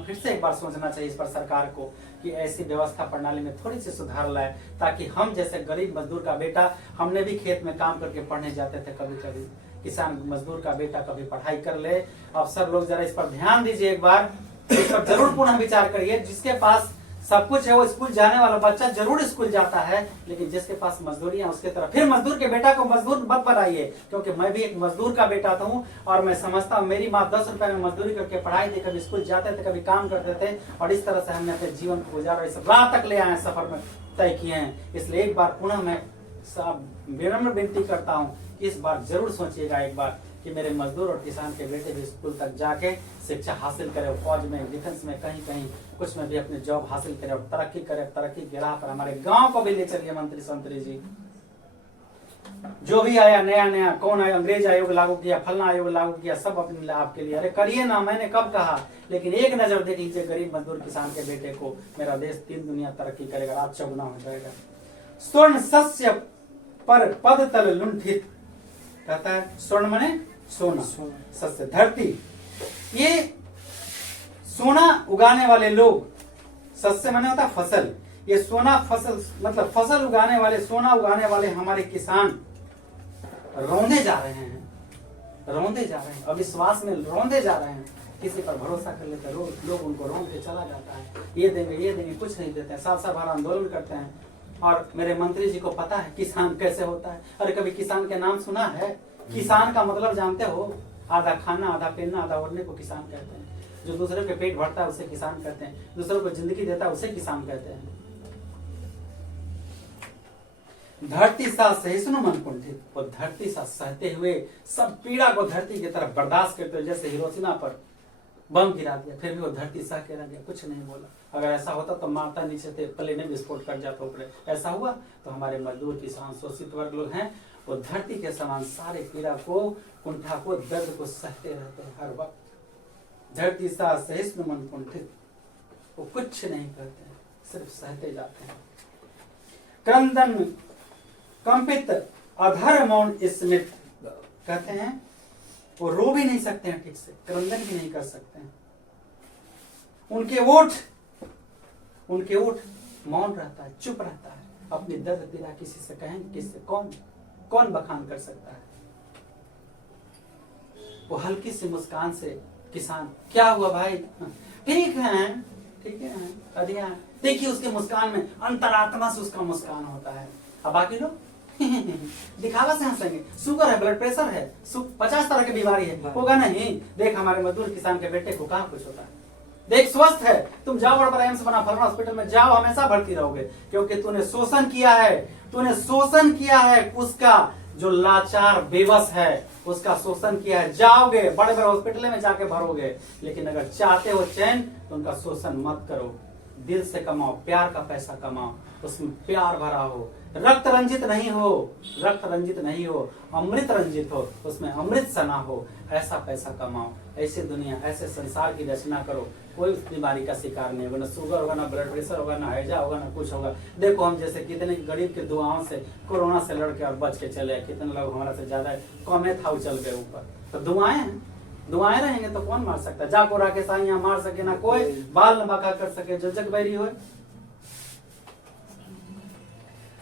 फिर से एक बार सोचना चाहिए इस पर सरकार को, कि ऐसी व्यवस्था प्रणाली में थोड़ी सी सुधार लाए, ताकि हम जैसे गरीब मजदूर का बेटा, हमने भी खेत में काम करके पढ़ने जाते थे, कभी कभी किसान मजदूर का बेटा कभी पढ़ाई कर ले। अब सब लोग जरा इस पर ध्यान दीजिए, एक बार इस पर जरूर पुनः विचार करिए। जिसके पास सब कुछ है वो स्कूल जाने वाला बच्चा जरूर स्कूल जाता है, लेकिन जिसके पास मजदूरी है उसके तरफ फिर मजदूर के बेटा को मजदूर मत बनाइए। क्योंकि मैं भी एक मजदूर का बेटा हूँ और मैं समझता हूँ, मेरी माँ 10 रुपए में मजदूरी करके पढ़ाई थी, कभी स्कूल जाते थे, कभी काम करते थे, और इस तरह से हमने अपने जीवन को गुजारा, इस राह तक ले आए, सफर में तय किए हैं। इसलिए एक बार पुनः मैं विनम्र विनती करता हूँ, इस बार जरूर सोचिएगा एक बार कि मेरे मजदूर और किसान के बेटे भी स्कूल तक जाके शिक्षा हासिल करे, फौज में, डिफेंस में, कहीं कहीं कुछ में भी अपने जॉब हासिल करे और तरक्की करे, तरक्की की राह पर हमारे गांव को भी ले चलिए। मंत्री संतरी जी, जो भी आया नया कौन आया, अंग्रेज आयोग लागू किया, फलना आयोग लागू किया, सब अपने लाभ के लिए, अरे करिए ना, मैंने कब कहा, लेकिन एक नजर देख लीजिए गरीब मजदूर किसान के बेटे को, मेरा देश 3 दुनिया तरक्की करेगा, रात चौगुना हो जाएगा। स्वर्ण शस्य पर पद तल लुंठित, कहता है स्वर्ण माने सोना, सस्य धरती, ये सोना उगाने वाले लोग, सस्य माने होता फसल, ये सोना फसल मतलब फसल उगाने वाले, सोना उगाने वाले हमारे किसान रौंदे जा रहे हैं, अविश्वास में रौंदे जा रहे हैं। किसी पर भरोसा कर लेते लोग उनको रौंद के चला जाता है, ये देंगे कुछ नहीं देते हैं, साल भर आंदोलन करते हैं। और मेरे मंत्री जी को पता है किसान कैसे होता है। अरे कभी किसान के नाम सुना है? किसान का मतलब जानते हो? आधा खाना, आधा पहनना, आधा ओढ़ने को किसान कहते हैं। जो दूसरे के पेट भरता है उसे किसान कहते हैं, दूसरों को जिंदगी देता है उसे किसान कहते हैं। धरती सा सहिष्णु मन कुंठित, और धरती सा सहते हुए सब पीड़ा को धरती की तरफ बर्दाश्त करते हुए, जैसे हिरोशिमा पर बम गिरा दिया, फिर भी वो धरती सह के रह गया, कुछ नहीं बोला। अगर ऐसा होता तो माता नीचे थे प्लेन में विस्फोट कर जाता ऊपर। ऐसा हुआ तो हमारे मजदूर, किसान, शोषित वर्ग लोग हैं, वो धरती के समान सारे पीड़ा को, कुंठा को, दर्द को सहते रहते हैं हर वक्त। धरती सा सहिष्णु मन कुंठित, वो कुछ नहीं करते हैं, सिर्फ सहते जाते हैं। क्रंदन कंपित अधर मौन स्मित, कहते हैं वो रो भी नहीं सकते हैं ठीक से, क्रंदन भी नहीं कर सकते हैं। उनके ओठ मौन रहता है, चुप रहता है। अपनी दर्द पीड़ा किसी से कहेंगे, किससे कौन बखान कर सकता है? वो हल्की सी मुस्कान से, किसान क्या हुआ भाई, ठीक है बढ़िया, देखिए उसके मुस्कान में अंतरात्मा से उसका मुस्कान होता है। अब बाकी लोग दिखावा से हंसेंगे, शुगर है, ब्लड प्रेशर है, 50 तरह की बीमारी है, होगा नहीं। देख हमारे मजदूर किसान के बेटे को कहाँ कुछ होता है, देख स्वस्थ है, तुम जाओ बड़ा एम्स बना, फलाना हॉस्पिटल में जाओ, हमेशा भर्ती रहोगे, क्योंकि तूने शोषण किया है उसका जो लाचार बेबस है, उसका शोषण किया है। जाओगे बड़े बड़े हॉस्पिटल में जाके भरोगे, लेकिन अगर चाहते हो चैन तो उनका शोषण मत करो, दिल से कमाओ, प्यार का पैसा कमाओ, उसमें प्यार भरा हो, रक्त रंजित नहीं हो, रक्त रंजित नहीं हो, अमृत रंजित हो, उसमें अमृत सना हो, ऐसा पैसा कमाओ, ऐसी दुनिया, ऐसे संसार की रचना करो, कोई बीमारी का शिकार नहीं होगा, ना शुगर होगा, ना ब्लड प्रेशर होगा, ना हैजा होगा, ना कुछ होगा। देखो हम जैसे कितने गरीब के दुआओं से कोरोना से लड़ के और बच के चले, कितने लोग हमारा से ज्यादा कमे था चल गए ऊपर। तो दुआएं हैं, दुआएं रहेंगे तो कौन मार सकता है? जाको राके साइयां मार सके ना कोई, बाल न बाका कर सके जो जग बैरी हो।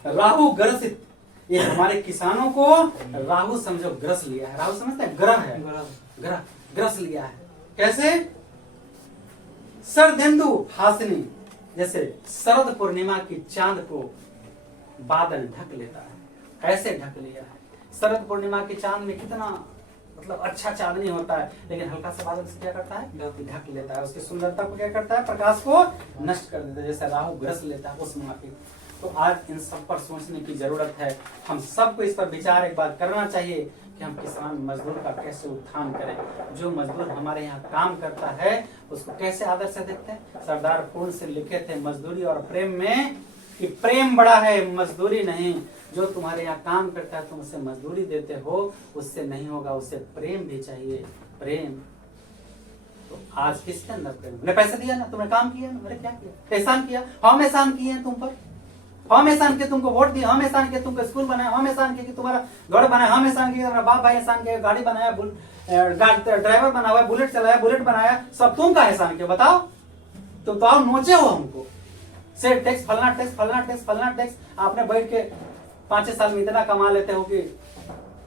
राहु ग्रसित, ये हमारे किसानों को राहु समझो ग्रस लिया है। राहु समझते हैं, ग्रह है, ग्रह ग्रस लिया है। कैसे? शरदेंदु हासिनी, जैसे शरद पूर्णिमा की चांद को बादल ढक लेता है, ऐसे ढक लिया है। शरद पूर्णिमा की चांद में कितना मतलब अच्छा चांदनी होता है, लेकिन हल्का सा बादल से क्या करता है? ढक लेता है, उसकी सुंदरता को क्या करता है? प्रकाश को नष्ट कर देता है, जैसे राहु ग्रस लेता है उस माफी। तो आज इन सब पर सोचने की जरूरत है, हम सबको इस पर विचार एक बार करना चाहिए कि हम किसान मजदूर का कैसे उत्थान करें। जो मजदूर हमारे यहाँ काम करता है उसको कैसे आदर से देखते हैं। सरदार फूल से लिखे थे मजदूरी और प्रेम में कि प्रेम बड़ा है मजदूरी नहीं। जो तुम्हारे यहाँ काम करता है तुम उसे मजदूरी देते हो, उससे नहीं होगा, उसे प्रेम भी चाहिए, प्रेम। तो आज किसके अंदर प्रेम? मैंने पैसे दिया ना, तुमने काम किया ना, मैंने क्या किया? एहसान किया, हम एहसान किए हैं तुम पर, हम एहसान किए तुमको वोट दिया, हम एहसान किए तुमको स्कूल बनाया, हम एहसान किए कि तुम्हारा घर बनाया, हम एहसान किए तुम्हारा बाप भाई एहसान किया, गाड़ी बनाया, ड्राइवर बना हुआ, बुलेट चलाया, बुलेट बनाया, सब तुम का एहसान किया। बताओ, तुम तो आओ नोचे हो हमको, सेट टैक्स, फलना टैक्स, फलना टैक्स, फलना टैक्स। आपने बैठ के 5 साल में इतना कमा लेते हो कि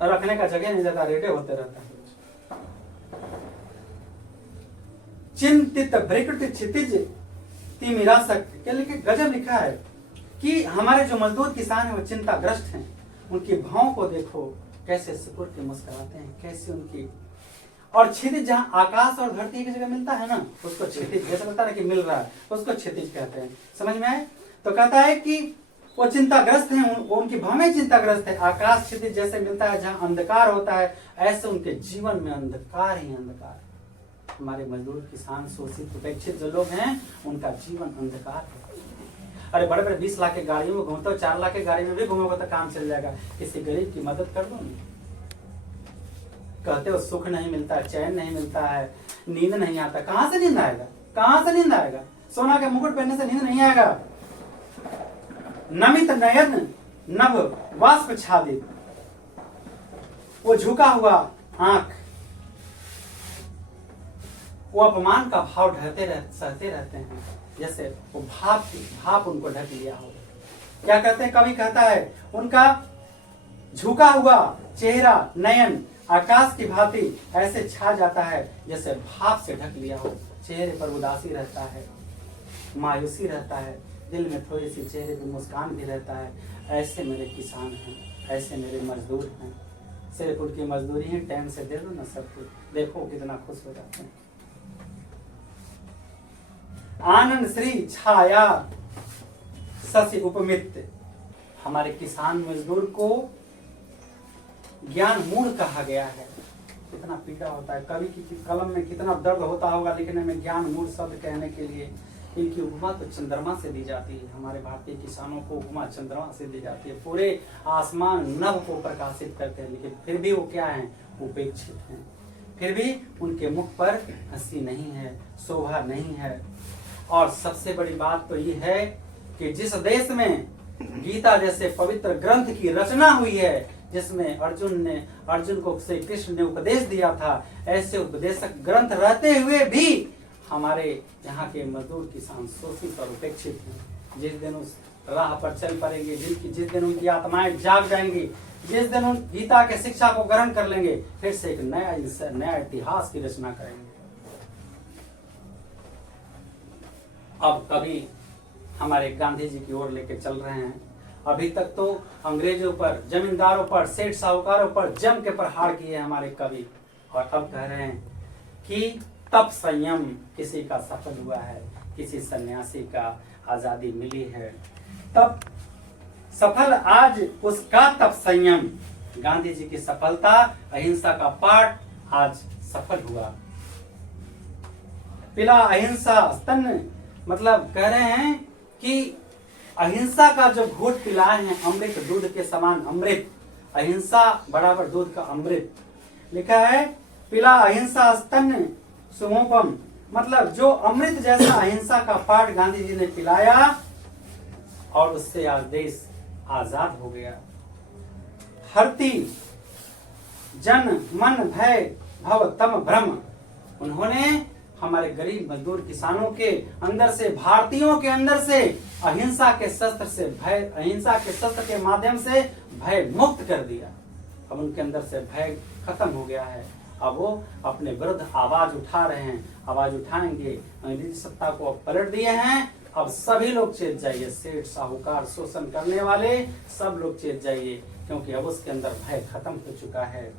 रखने का जगह नहीं देता, रेटे होते रहता है। चिंतित भ्रिकुट क्षितिज तिमिरासक, क्या लिखे? गजब लिखा है कि हमारे जो मजदूर किसान हैं वो चिंताग्रस्त हैं। उनकी भावों को देखो, कैसे सुकुर के मुस्कुराते हैं, कैसे उनकी। और क्षितिज जहाँ आकाश और धरती की जगह मिलता है ना, उसको क्षितिज, जैसे लगता है कि मिल रहा है, उसको क्षितिज कहते हैं। समझ में आए? तो कहता है कि वो चिंताग्रस्त हैं, उनकी भावनाएं चिंताग्रस्त है। आकाश क्षितिज जैसे मिलता है जहाँ अंधकार होता है, ऐसे उनके जीवन में अंधकार ही अंधकार। हमारे मजदूर किसान शोषित उपेक्षित जो लोग हैं उनका जीवन अंधकार है। अरे बड़े बड़े 20 लाख के गाड़ियों में घूमते हो, 4 लाख के गाड़ी में भी घूमोगे तो काम चल जाएगा। किसी गरीब की मदद कर दो। कहते हो सुख नहीं मिलता, चैन नहीं मिलता है, नींद नहीं आता। कहां से नींद आएगा? कहां से नींद आएगा? सोना के मुकुट पहनने से नींद नहीं आएगा। नमित नयन नभ वाष्प छादित, वो झुका हुआ आंख, वो अपमान का भाव सहते रहते हैं, जैसे वो भाप उनको ढक लिया हो। क्या कहते हैं? कवि कहता है उनका झुका हुआ चेहरा नयन आकाश की भांति ऐसे छा जाता है जैसे भाप से ढक लिया हो। चेहरे पर उदासी रहता है, मायूसी रहता है, दिल में थोड़ी सी चेहरे पर मुस्कान भी रहता है। ऐसे मेरे किसान हैं, ऐसे मेरे मजदूर हैं। सिर्फ उनकी मजदूरी है, टाइम से दे दो ना सब कुछ, देखो कितना खुश हो जाते हैं। आनंद श्री छाया शशि उपमित, हमारे किसान मजदूर को ज्ञान मूढ़ कहा गया है। कितना पीड़ा होता है, कवि की कलम में कितना दर्द होता होगा लिखने में ज्ञान मूढ़ शब्द कहने के लिए। इनकी उपमा तो चंद्रमा से दी जाती है। हमारे भारतीय किसानों को उपमा चंद्रमा से दी जाती है, पूरे आसमान नभ को प्रकाशित करते हैं, लेकिन फिर भी वो क्या है? उपेक्षित हैं। फिर भी उनके मुख पर हंसी नहीं है, शोभा नहीं है। और सबसे बड़ी बात तो ये है कि जिस देश में गीता जैसे पवित्र ग्रंथ की रचना हुई है, जिसमें अर्जुन को श्री कृष्ण ने उपदेश दिया था, ऐसे उपदेशक ग्रंथ रहते हुए भी हमारे यहाँ के मजदूर किसान शोषित और उपेक्षित हैं। जिस दिन उस राह पर चल पड़ेंगे, जिस दिन उनकी आत्माएं जाग जाएंगी, जिस दिन उन गीता के शिक्षा को ग्रहण कर लेंगे, फिर से एक नया इतिहास की रचना करेंगे। अब कभी हमारे गांधी जी की ओर लेके चल रहे हैं। अभी तक तो अंग्रेजों पर, जमींदारों पर, सेठ साहूकारों पर जम के प्रहार किए हमारे कवि, और अब कह रहे हैं कि तप संयम किसी का सफल हुआ है, किसी सन्यासी का आजादी मिली है। तब सफल आज उसका तप संयम। गांधी जी की सफलता, अहिंसा का पाठ आज सफल हुआ। पिला अहिंसा स्तन, मतलब कह रहे हैं कि अहिंसा का जो घूट पिलाए हैं, अमृत दूध के समान अमृत, अहिंसा बराबर दूध का अमृत। लिखा है पिला अहिंसा स्तन्य सुमोपम, मतलब जो अमृत जैसा अहिंसा का पाठ गांधी जी ने पिलाया और उससे आज देश आजाद हो गया। हरती जन मन भय भव तम भ्रम, उन्होंने हमारे गरीब मजदूर किसानों के अंदर से, भारतीयों के अंदर से अहिंसा के शस्त्र से भय, अहिंसा के शस्त्र के माध्यम से भय मुक्त कर दिया। अब उनके अंदर से भय खत्म हो गया है। अब वो अपने विरुद्ध आवाज उठा रहे हैं, आवाज उठाएंगे। अंग्रेजी सत्ता को अब पलट दिए हैं। अब सभी लोग चेत जाइए, सेठ साहूकार शोषण करने वाले सब लोग चेत जाइए, क्योंकि अब उसके अंदर भय खत्म हो चुका है।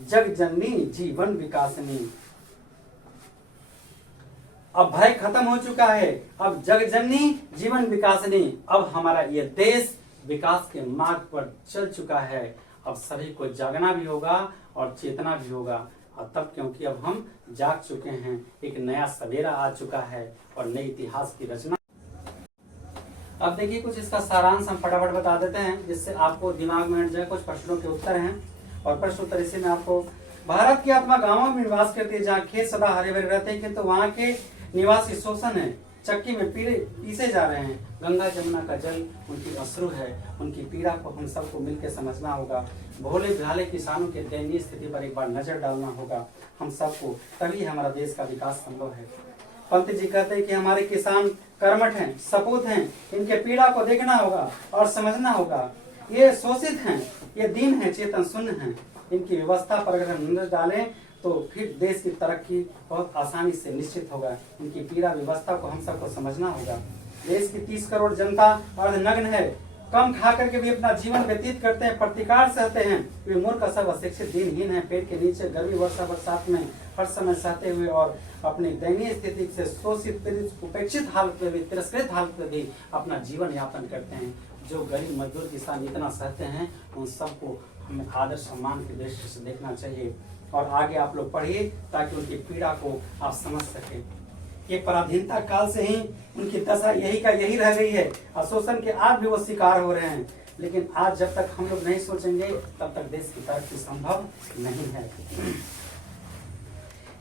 जग जननी जीवन विकासनी, अब भय खत्म हो चुका है। अब जग जननी जीवन विकासनी, अब हमारा ये देश विकास के मार्ग पर चल चुका है। अब सभी को जागना भी होगा और चेतना भी होगा। और तब क्योंकि अब हम जाग चुके हैं, एक नया सवेरा आ चुका है और नए इतिहास की रचना। अब देखिए कुछ इसका सारांश हम फटाफट बता देते हैं, जिससे आपको दिमाग में हट जाए। कुछ प्रश्नों के उत्तर हैं और प्रश्न उत्तर इसी में आपको। भारत की आत्मा गांवों में निवास करती है, जहाँ खेत सदा हरे भरे रहते हैं, किंतु वहाँ के निवासी शोषण है, चक्की में पीसे जा रहे हैं। गंगा जमुना का जल उनकी अश्रु है, उनकी पीड़ा को हम सबको मिलकर समझना होगा। भोले भाले किसानों के दयनीय स्थिति पर एक बार नजर डालना होगा हम सबको, तभी हमारा देश का विकास संभव है। पंत जी कहते हैं कि हमारे किसान कर्मठ हैं, सपूत हैं, इनके पीड़ा को देखना होगा और समझना होगा। ये शोषित हैं, ये दीन हैं, चेतन शून्य हैं। इनकी व्यवस्था पर अगर हम नजर डालें तो फिर देश की तरक्की बहुत आसानी से निश्चित होगा। इनकी पीड़ा व्यवस्था को हम सबको समझना होगा। देश की 30 करोड़ जनता अर्धनग्न है, कम खा करके भी अपना जीवन व्यतीत करते हैं, प्रतिकार सहते हैं। वे मूर्ख सब अशिक्षित दिनहीन है, पेट के नीचे गर्मी वर्षा बरसात में हर समय सहते हुए और अपनी दयनीय स्थिति से शोषित पीड़ित उपेक्षित हालत में भी, तिरस्कृत हालत में भी अपना जीवन यापन करते हैं। जो गरीब मजदूर किसान इतना सहते हैं, उन सबको हमें आदर सम्मान की दृष्टि से देखना चाहिए। और आगे आप लोग पढ़िए ताकि उनकी पीड़ा को आप समझ सकें। ये पराधीनता काल से ही उनकी दशा यही का यही रह गई है। शोषण के आज भी वो शिकार हो रहे हैं, लेकिन आज जब तक हम लोग नहीं सोचेंगे तब तक देश की तरक्की संभव नहीं है।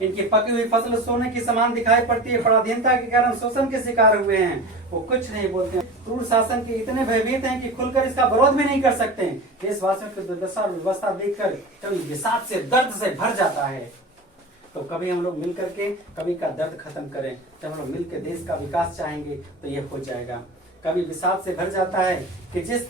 इनकी पकी हुई फसल सोने की समान दिखाई पड़ती है, पराधीनता के कारण शोषण के शिकार हुए हैं। वो कुछ नहीं बोलते, क्रूर शासन के इतने भयभीत हैं कि खुलकर इसका विरोध भी नहीं कर सकते। देशवासियों की दुर्दशा और व्यवस्था देखकर कभी विषाद से, दर्द से भर जाता है। तो कभी हम लोग मिलकर के कभी का दर्द खत्म करें। जब हम लोग मिलकर देश का विकास चाहेंगे तो ये हो जाएगा। कभी विषाद से भर जाता है कि जिस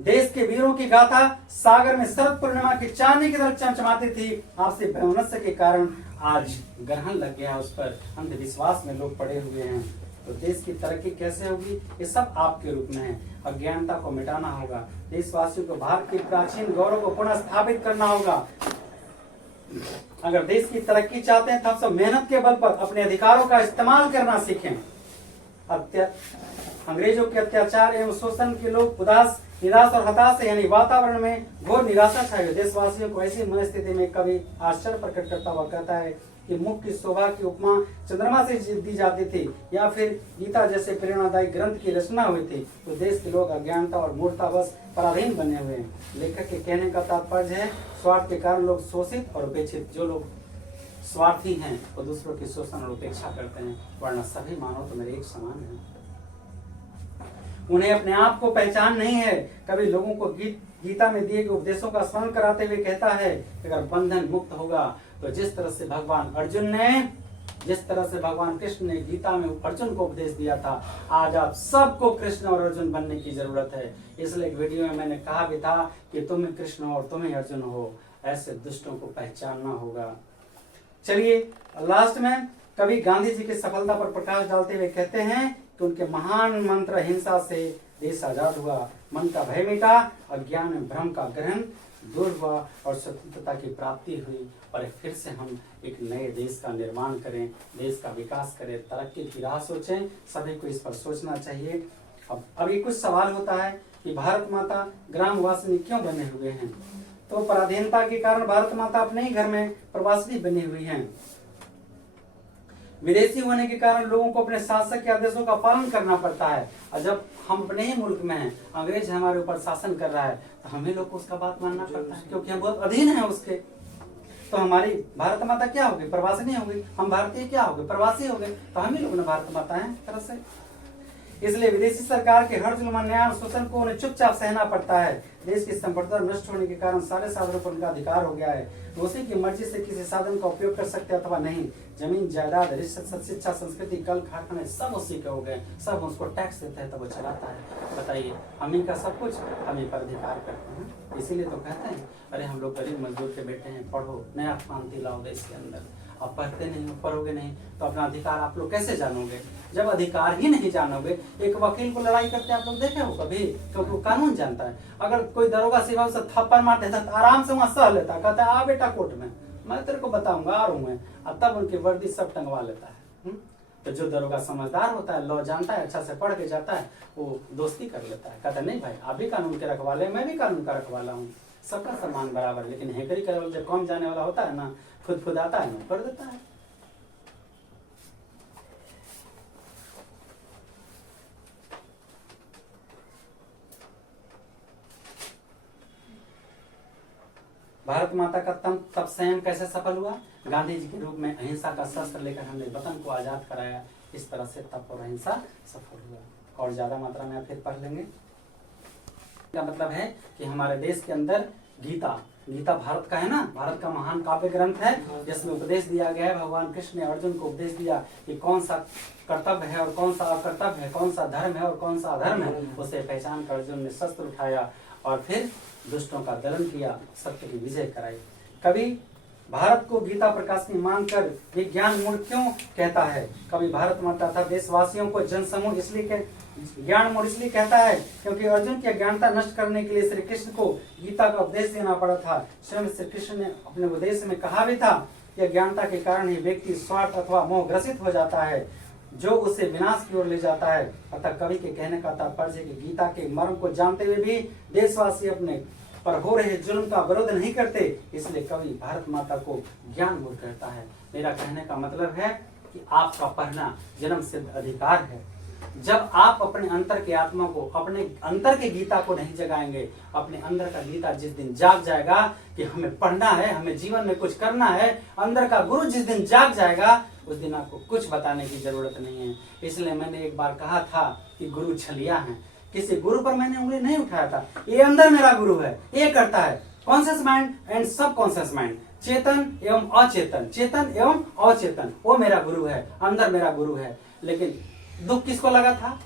देश के वीरों की गाथा सागर में शरद पूर्णिमा की चांदनी की तरह चमचमाती थी, आपसी वैमनस्य के कारण आज ग्रहण लग गया, उस पर अंधविश्वास में लोग पड़े हुए हैं। तो देश की तरक्की कैसे होगी, ये सब आपके रूप में है। अज्ञानता को मिटाना होगा, देशवासियों को भारत के प्राचीन गौरव को पुनः स्थापित करना होगा। अगर देश की तरक्की चाहते हैं तब सब मेहनत के बल पर अपने अधिकारों का इस्तेमाल करना सीखें। अंग्रेजों के अत्याचार एवं शोषण के लोग उदास, निराश और हताश है, यानी वातावरण में घोर निराशा छाई हुई। देशवासियों को ऐसी मनस्थिति में कभी आश्चर्य प्रकट करता हुआ कहता है कि मुख की शोभा की उपमा चंद्रमा से दी जाती थी, या फिर गीता जैसे प्रेरणादायी ग्रंथ की रचना हुई थी। तो देश के लोग अज्ञानता और मूर्खतावश पराधीन बने हुए हैं। लेखक के कहने का तात्पर्य है, स्वार्थ के कारण लोग शोषित और उपेक्षित। जो लोग स्वार्थी हैं वो दूसरों की शोषण और उपेक्षा करते हैं, वरना सभी मानव तो मेरे एक समान है। उन्हें अपने आप को पहचान नहीं है। कभी लोगों को गीता में दिए गए उपदेशों का स्मरण कराते हुए कहता है, अगर बंधन मुक्त होगा तो जिस तरह से भगवान कृष्ण ने गीता में अर्जुन को उपदेश दिया था, आज आप सबको कृष्ण और अर्जुन बनने की जरूरत है। इसलिए एक वीडियो में मैंने कहा भी था कि तुम ही कृष्ण और तुम ही अर्जुन हो। ऐसे दुष्टों को पहचानना होगा। चलिए लास्ट में कवि गांधी जी की सफलता पर प्रकाश डालते हुए कहते हैं कि उनके महान मंत्र हिंसा से देश आजाद हुआ, मन का भय मिटा, अज्ञान में भ्रम का ग्रहण दूर हुआ और स्वतंत्रता की प्राप्ति हुई। और फिर से हम एक नए देश का निर्माण करें, देश का विकास करें, तरक्की की राह सोचें। सभी को इस पर सोचना चाहिए। अब अभी कुछ सवाल होता है कि भारत माता ग्रामवासिनी क्यों बने हुए हैं? तो पराधीनता के कारण भारत माता अपने ही घर में प्रवासिनी बनी हुई हैं। विदेशी होने के कारण लोगों को अपने शासक के आदेशों का पालन करना पड़ता है, और जब हम अपने ही मुल्क में हैं, अंग्रेज हमारे ऊपर शासन कर रहा है, तो हमें लोग को उसका बात मानना पड़ता है, क्योंकि हम बहुत अधीन हैं उसके। तो हमारी भारत माता क्या होगी? प्रवासी नहीं होगी। हम भारतीय क्या होंगे? प्रवासी हो गए। तो हम ही लोग ना भारत माता हैं तरह से। इसलिए विदेशी सरकार के हर जुल्म, अन्याय और शोषण को उन्हें चुपचाप सहना पड़ता है। देश की संप्रभुता नष्ट होने के कारण सारे साधनों पर उनका अधिकार हो गया है। तो उसी की मर्जी से किसी साधन का उपयोग कर सकते अथवा नहीं। जमीन, जायदाद, रिश्वत, शिक्षा, संस्कृति, कल कारखाने सब उसी के हो गए। सब उसको टैक्स देते हैं तब वो चलाता है। बताइए, हम ही का सब कुछ हम ही पर अधिकार करते हैं। इसीलिए तो कहते हैं, अरे हम लोग गरीब मजदूर के बेटे हैं, पढ़ो, नया शांति लाओ देश के अंदर। आप पढ़ते नहीं, पढ़ोगे नहीं तो अपना अधिकार आप लोग कैसे जानोगे? जब अधिकार ही नहीं जानोगे, एक वकील को लड़ाई करते आप लोग देखे हो कभी? क्योंकि वो कानून जानता है। अगर कोई दरोगा सिवा से थप्पड़ मार देता तो आराम से वहां सह लेता, कहता है आ बेटा कोर्ट में, मैं तेरे को बताऊंगा, आ रहा हूं मैं, और तब उनकी वर्दी सब टंगवा लेता है। तो जो दरोगा समझदार होता है, लॉ जानता है, अच्छा से पढ़ के जाता है, वो दोस्ती कर लेता है, कहता है नहीं भाई आप भी कानून के रखवाले, मैं भी कानून का रखवाला हूँ, सबका सम्मान बराबर। लेकिन हैकरी का जब कौन जाने वाला होता है ना, खुद आता है ना, कर देता है। भारत माता का तब संयम कैसे सफल हुआ? गांधी जी के रूप में अहिंसा का शस्त्र लेकर हमने वतन को आजाद कराया। इस तरह से तप और अहिंसा सफल हुआ। और ज्यादा मात्रा में आप फिर पढ़ लेंगे। का मतलब है कि हमारे देश के अंदर गीता भारत का है ना, भारत का महान काव्य ग्रंथ है, जिसमें उपदेश दिया गया है। भगवान कृष्ण ने अर्जुन को उपदेश दिया कि कौन सा कर्तव्य है और कौन सा अकर्तव्य है, कौन सा धर्म है और कौन सा अधर्म है। उसे पहचान कर अर्जुन ने शस्त्र उठाया और फिर दुष्टों का दलन किया, सत्य की विजय कराई। कभी भारत को गीता प्रकाशनी मानकर विज्ञान मूढ़ क्यों कहता है? कभी भारत माता था देशवासियों को जनसमूह इसलिए ज्ञान मूढ़ इसलिए कहता है क्योंकि अर्जुन की अज्ञानता नष्ट करने के लिए श्री कृष्ण को गीता का उपदेश देना पड़ा था। स्वयं श्री कृष्ण ने अपने उपदेश में कहा भी था कि अज्ञानता के कारण ही व्यक्ति स्वार्थ अथवा मोह ग्रसित हो जाता है, जो उसे विनाश की ओर ले जाता है। अतः कवि के कहने का तात्पर्य है कि गीता के मर्म को जानते हुए भी देशवासी अपने पर हो रहे जुल्म का विरोध नहीं करते, इसलिए कवि भारत माता को ज्ञान मूढ़ कहता है। मेरा कहने का मतलब है कि आपका पढ़ना जन्म सिद्ध अधिकार है। जब आप अपने अंतर के आत्मा को, अपने अंतर के गीता को नहीं जगाएंगे, अपने अंदर का गीता जिस दिन जाग जाएगा कि हमें पढ़ना है, हमें जीवन में कुछ करना है, अंदर का गुरु जिस दिन जाग जाएगा, उस दिन आपको कुछ बताने की जरूरत नहीं है। इसलिए मैंने एक बार कहा था कि गुरु छलिया है। किसी गुरु पर मैंने उंगली नहीं उठाया था। ये अंदर मेरा गुरु है, ये करता है। कॉन्शियस माइंड एंड सब कॉन्शियस माइंड, चेतन एवं अचेतन, चेतन एवं अचेतन, वो मेरा गुरु है, अंदर मेरा गुरु है। लेकिन दुख किसको लगा था?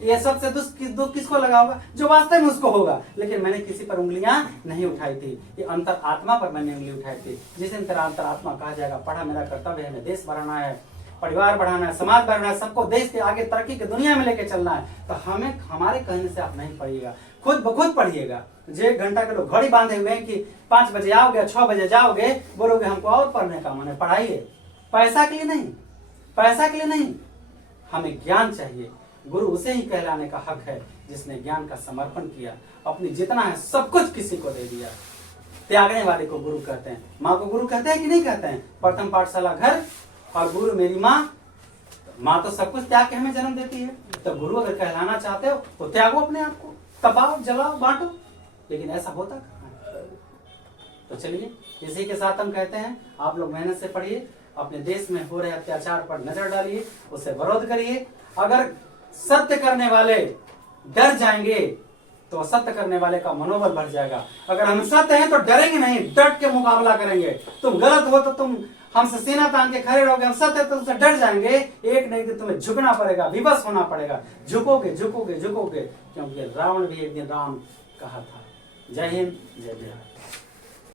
ये सबसे दुख किसको लगा होगा? जो वास्तव में उसको होगा। लेकिन मैंने किसी पर उंगलियां नहीं उठाई थी, ये अंतर आत्मा पर मैंने उंगली उठाई थी। जिस दिन तेरा अंतर आत्मा कहा जाएगा पढ़ा मेरा कर्तव्य है, मैं देश बढ़ाना है, परिवार बढ़ाना है, समाज बढ़ाना है, सबको देश के आगे तरक्की की दुनिया में लेके चलना है, तो हमें हमारे कहने से आप नहीं पढ़िएगा, खुद ब खुद पढ़िएगा। जो 1 घंटा के लोग घड़ी बांधे हुए हैं कि 5 बजे आओगे, 6 बजे जाओगे, बोलोगे हमको और पढ़ने का मन है, पढ़ाइए। पैसा के लिए नहीं, पैसा के लिए नहीं, हमें ज्ञान चाहिए। गुरु उसे ही कहलाने का हक है जिसने ज्ञान का समर्पण किया, अपनी जितना है सब कुछ किसी को दे दिया। त्यागने वाले को गुरु कहते हैं। माँ को गुरु कहते हैं कि नहीं कहते हैं? प्रथम पाठशाला घर और गुरु मेरी माँ। माँ तो सब कुछ त्याग के हमें जन्म देती है। तो गुरु अगर कहलाना चाहते हो तो त्यागो अपने आप को, तपाओ, जलाओ, बांटो। लेकिन ऐसा होता कहाँ है? तो चलिए, इसी के साथ हम कहते हैं आप लोग मेहनत से पढ़िए, अपने देश में हो रहे अत्याचार पर नजर डालिए, उसे विरोध करिए। अगर सत्य करने वाले डर जाएंगे तो सत्य करने वाले का मनोबल बढ़ जाएगा। अगर हम सत्य हैं तो डरेंगे नहीं, डट के मुकाबला करेंगे। तुम गलत हो तो तुम हमसे सीना तान के खड़े रहोगे, हम सत्य तो तुमसे डर जाएंगे। एक नहीं दिन तुम्हें झुकना पड़ेगा, विवश होना पड़ेगा। झुकोगे झुकोगे झुकोगे, क्योंकि रावण भी एक दिन राम कहा था। जय हिंद, जय बिहार।